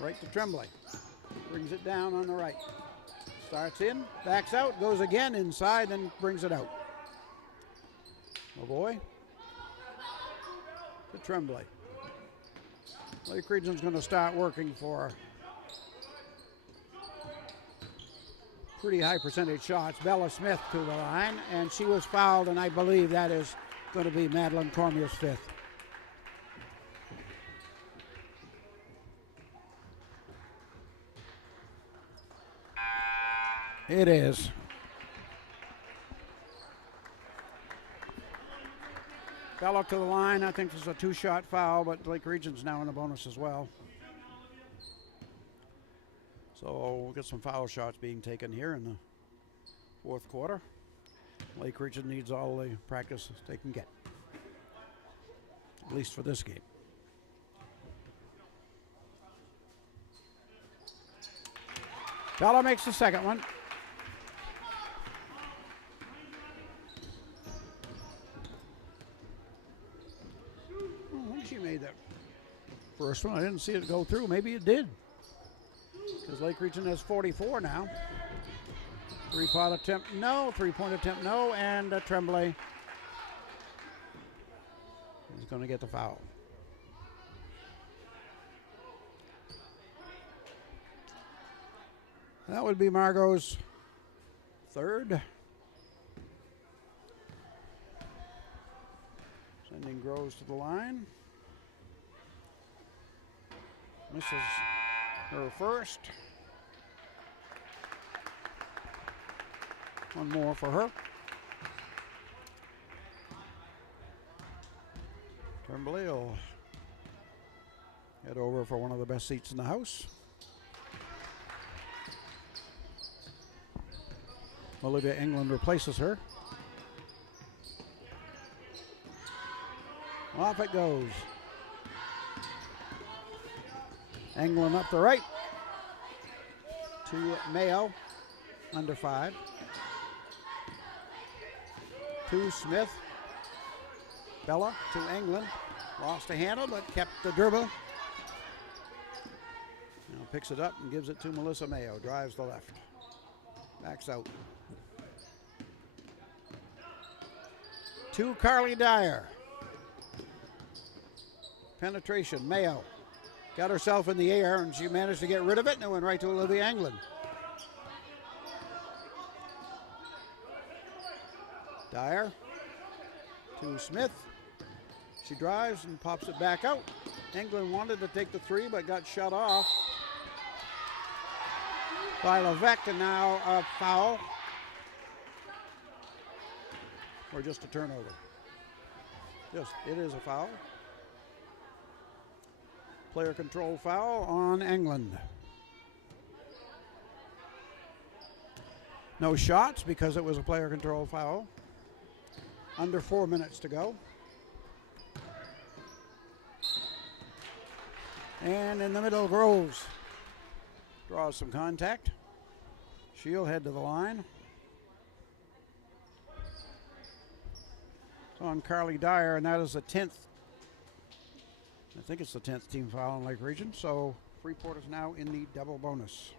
Right to Tremblay. Brings it down on the right. Starts in, backs out, goes again inside and brings it out. Lavoie to Tremblay. Lake Region's going to start working for pretty high percentage shots. Bella Smith to the line, and she was fouled, and I believe that is going to be Madeline Cormier's 5th. It is. Bella to the line. I think this is a 2-shot foul, but Lake Region's now in the bonus as well. So we'll get some foul shots being taken here in the 4th quarter. Lake Region needs all the practice they can get, at least for this game. Bella makes the second one. She made that first one. I didn't see it go through. Maybe it did, because Lake Region has 44 now. 3-point attempt, no. 3-point attempt, no. And Tremblay is going to get the foul. That would be Margot's 3rd. Sending Groves to the line. Misses her first. One more for her. Tremblay will head over for one of the best seats in the house. Olivia England replaces her. Off it goes. England up the right to Mayo, under 5. To Smith. Bella to England. Lost a handle, but kept the dribble. Now picks it up and gives it to Melissa Mayo. Drives the left. Backs out. To Carly Dyer. Penetration, Mayo. Got herself in the air, and she managed to get rid of it, and it went right to Olivia England. Dyer to Smith. She drives and pops it back out. England wanted to take the 3, but got shut off by Levesque, and now a foul. Or just a turnover. Yes, it is a foul. Player control foul on England. No shots because it was a player control foul. Under 4 minutes to go. And in the middle, Groves draws some contact. She'll head to the line. It's on Carly Dyer, and that is the 10th. I think it's the 10th team foul in Lake Region. So Freeport is now in the double bonus.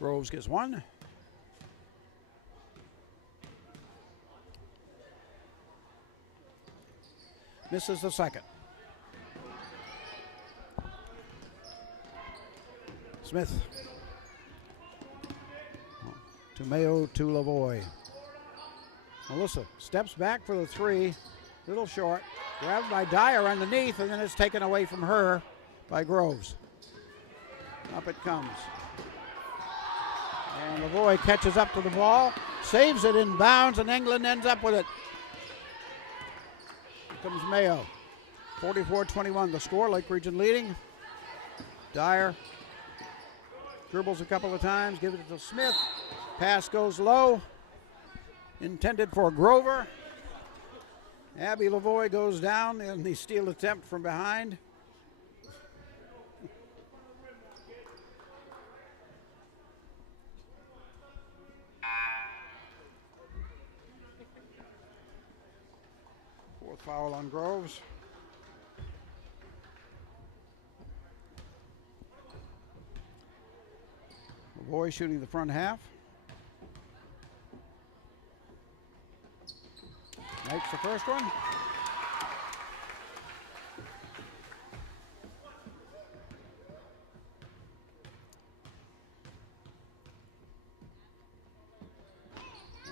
Groves gets one. Misses the second. Smith. To Mayo to Lavoie. Melissa steps back for the three. Little short. Grabbed by Dyer underneath, and then it's taken away from her by Groves. Up it comes. And Lavoie catches up to the ball. Saves it in bounds, and England ends up with it. Here comes Mayo. 44-21 the score. Lake Region leading. Dyer dribbles a couple of times, gives it to Smith. Pass goes low. Intended for Grover. Abby Lavoie goes down in the steal attempt from behind. Fourth foul on Groves. Lavoie shooting the front half. Makes the first one.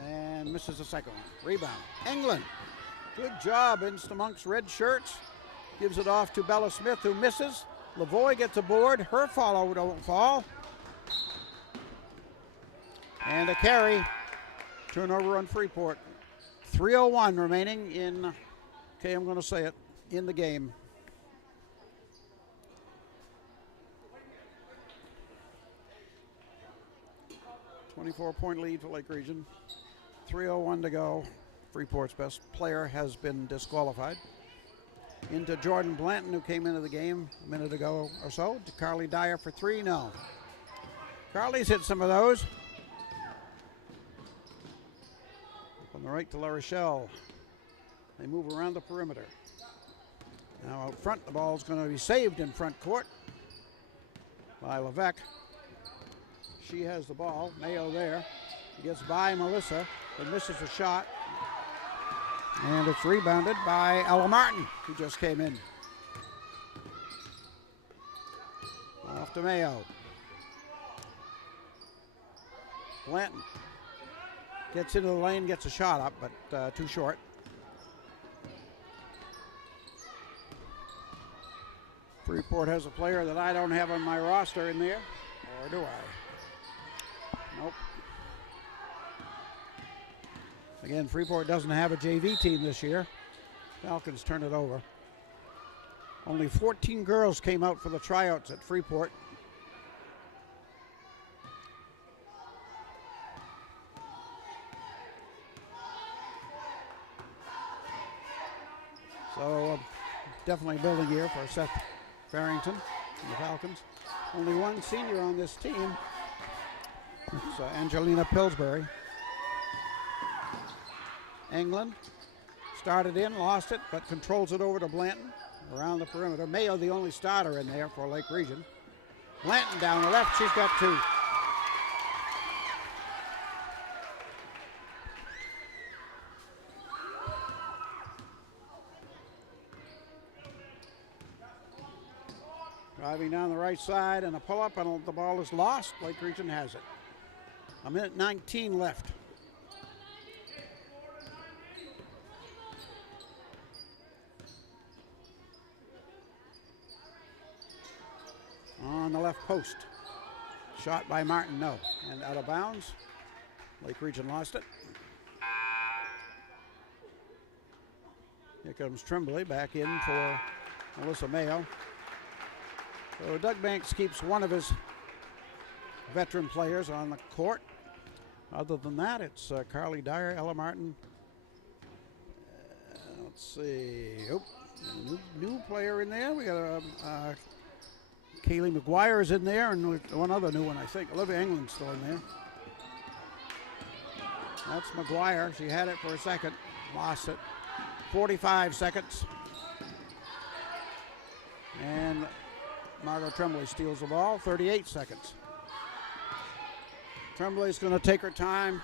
And misses the second one. Rebound. England. Good job against amongst red shirts. Gives it off to Bella Smith, who misses. Lavoie gets a board. Her follow don't fall. And a carry. Turnover on Freeport. 3:01 remaining in, okay, I'm going to say it, in the game. .24 lead for Lake Region. 3:01 to go. Freeport's best player has been disqualified. Into Jordan Blanton, who came into the game a minute ago or so. To Carly Dyer for three. No. Carly's hit some of those. On the right to La Rochelle. They move around the perimeter. Now out front, the ball's going to be saved in front court by Levesque. She has the ball. Mayo there. He gets by Melissa, but misses the shot. And it's rebounded by Ella Martin, who just came in. Off to Mayo. Blanton gets into the lane, gets a shot up, but too short. Freeport has a player that I don't have on my roster in there, or do I? Nope. Again, Freeport doesn't have a JV team this year. Falcons turn it over. Only 14 girls came out for the tryouts at Freeport. So definitely a building year for Seth Farrington and the Falcons. Only one senior on this team. It's Angelina Pillsbury. England started in, lost it, but controls it over to Blanton around the perimeter. Mayo, the only starter in there for Lake Region. Blanton down the left, she's got two. Driving down the right side and a pull-up, and the ball is lost. Lake Region has it. A minute 19 left. On the left post. Shot by Martin, no. And out of bounds. Lake Region lost it. Here comes Tremblay back in for Melissa Mayo. So Doug Banks keeps one of his veteran players on the court. Other than that, it's Carly Dyer, Ella Martin. Let's see. Oh, new player in there. We got Kaylee McGuire is in there, and one other new one, I think. Olivia England's still in there. That's McGuire. She had it for a second, lost it. 45 seconds. And Margot Tremblay steals the ball, 38 seconds. Tremblay's going to take her time.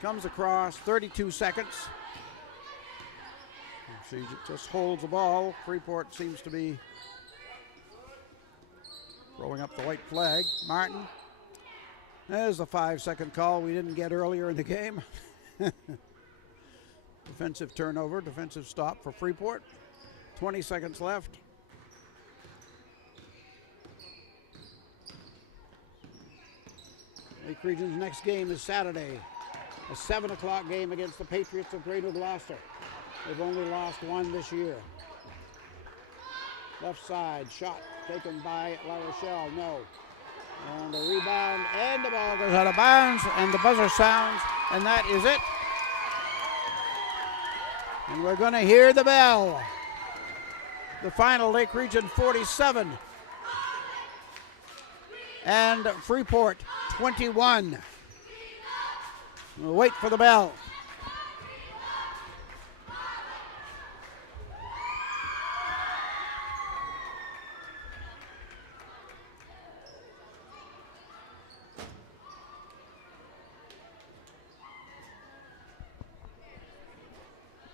Comes across, 32 seconds. She just holds the ball. Freeport seems to be throwing up the white flag. Martin. There's the 5-second call we didn't get earlier in the game. Defensive turnover, defensive stop for Freeport. 20 seconds left. Lake Region's next game is Saturday. A 7 o'clock game against the Patriots of Greater Gloucester. They've only lost one this year. Left side, shot taken by La Rochelle, no. And a rebound, and the ball goes out of bounds, and the buzzer sounds, and that is it. And we're going to hear the bell. The final, Lake Region 47. And Freeport 21. We'll wait for the bell.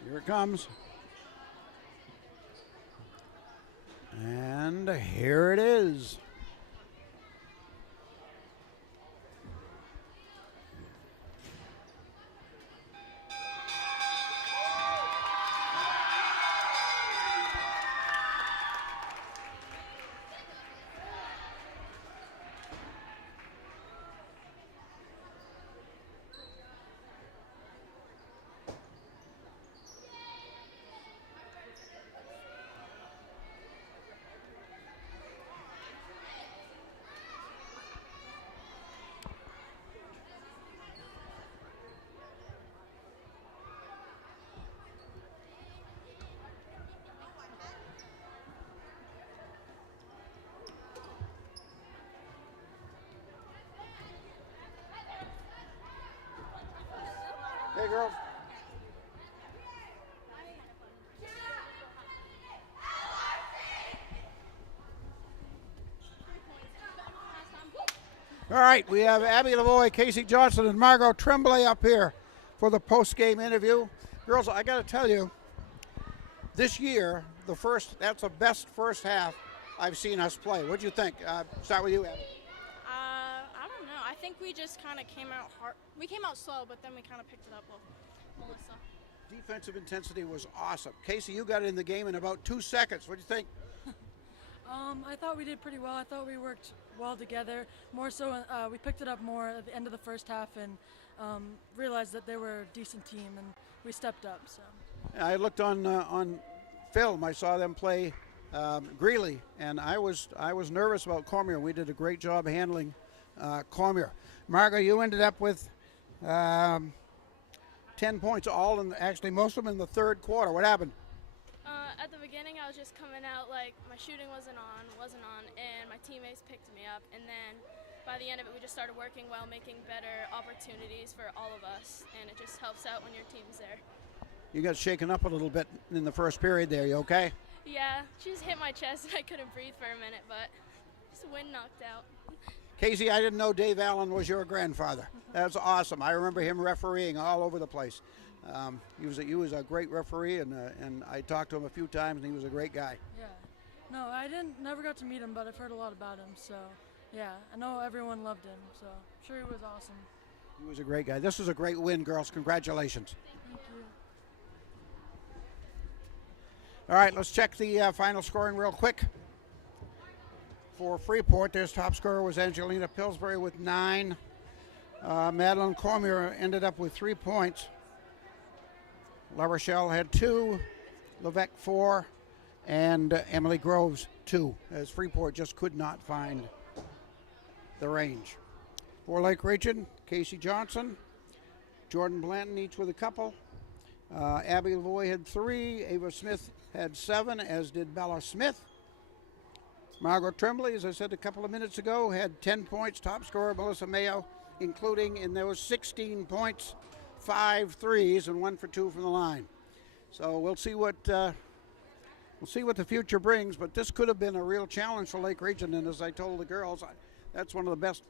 Here it comes. And here it is. Hey, girls. All right, we have Abby Lavoie, Casey Johnson, and Margot Tremblay up here for the post-game interview. Girls, I got to tell you, this year, that's the best first half I've seen us play. What do you think? Start with you, Abby. I don't know. I think we just kind of came out hard. We came out slow, but then we kind of picked it up with Melissa. Defensive intensity was awesome. Casey, you got it in the game in about 2 seconds. What do you think? I thought we did pretty well. I thought we worked well together. More so, we picked it up more at the end of the first half and realized that they were a decent team, and we stepped up. So I looked on film. I saw them play Greeley, and I was nervous about Cormier. We did a great job handling Cormier. Margot, you ended up with 10 points, actually most of them in the third quarter. What happened? At the beginning, I was just coming out like my shooting wasn't on, and my teammates picked me up. And then by the end of it, we just started working well, making better opportunities for all of us, and it just helps out when your team's there. You got shaken up a little bit in the first period there. You okay? Yeah, she just hit my chest and I couldn't breathe for a minute, but just wind knocked out. Casey, I didn't know Dave Allen was your grandfather. That's awesome. I remember him refereeing all over the place. He was a great referee, and I talked to him a few times, and he was a great guy. yeah, no, I never got to meet him, but I've heard a lot about him. So yeah, I know everyone loved him. So I'm sure he was awesome. He was a great guy. This was a great win, girls. Congratulations. Thank you. All right, let's check the final scoring real quick. For Freeport, their top scorer was Angelina Pillsbury with 9. Madeline Cormier ended up with 3 points. La Rochelle had 2, Levesque 4, and Emily Groves 2, as Freeport just could not find the range. For Lake Region, Casey Johnson, Jordan Blanton each with a couple. Abby Lavoie had 3. Ava Smith had 7, as did Bella Smith. Margaret Tremblay, as I said a couple of minutes ago, had 10 points. Top scorer Melissa Mayo, including in those 16 points, 5 threes and 1 for 2 from the line. So we'll see what the future brings. But this could have been a real challenge for Lake Region. And as I told the girls, that's one of the best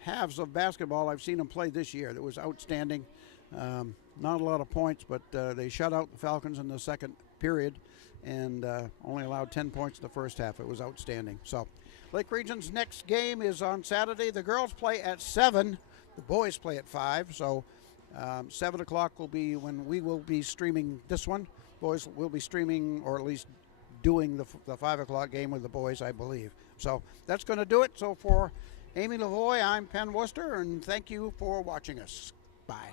halves of basketball I've seen them play this year. That was outstanding. Not a lot of points, but they shut out the Falcons in the second period and only allowed 10 points in the first half. It was outstanding. So Lake Region's next game is on Saturday. The girls play at 7. The boys play at 5. So 7 o'clock will be when we will be streaming this one. Boys will be streaming, or at least doing the 5 o'clock game with the boys, I believe. So that's going to do it. So for Amy Lavoie, I'm Penn Worcester, and thank you for watching us. Bye.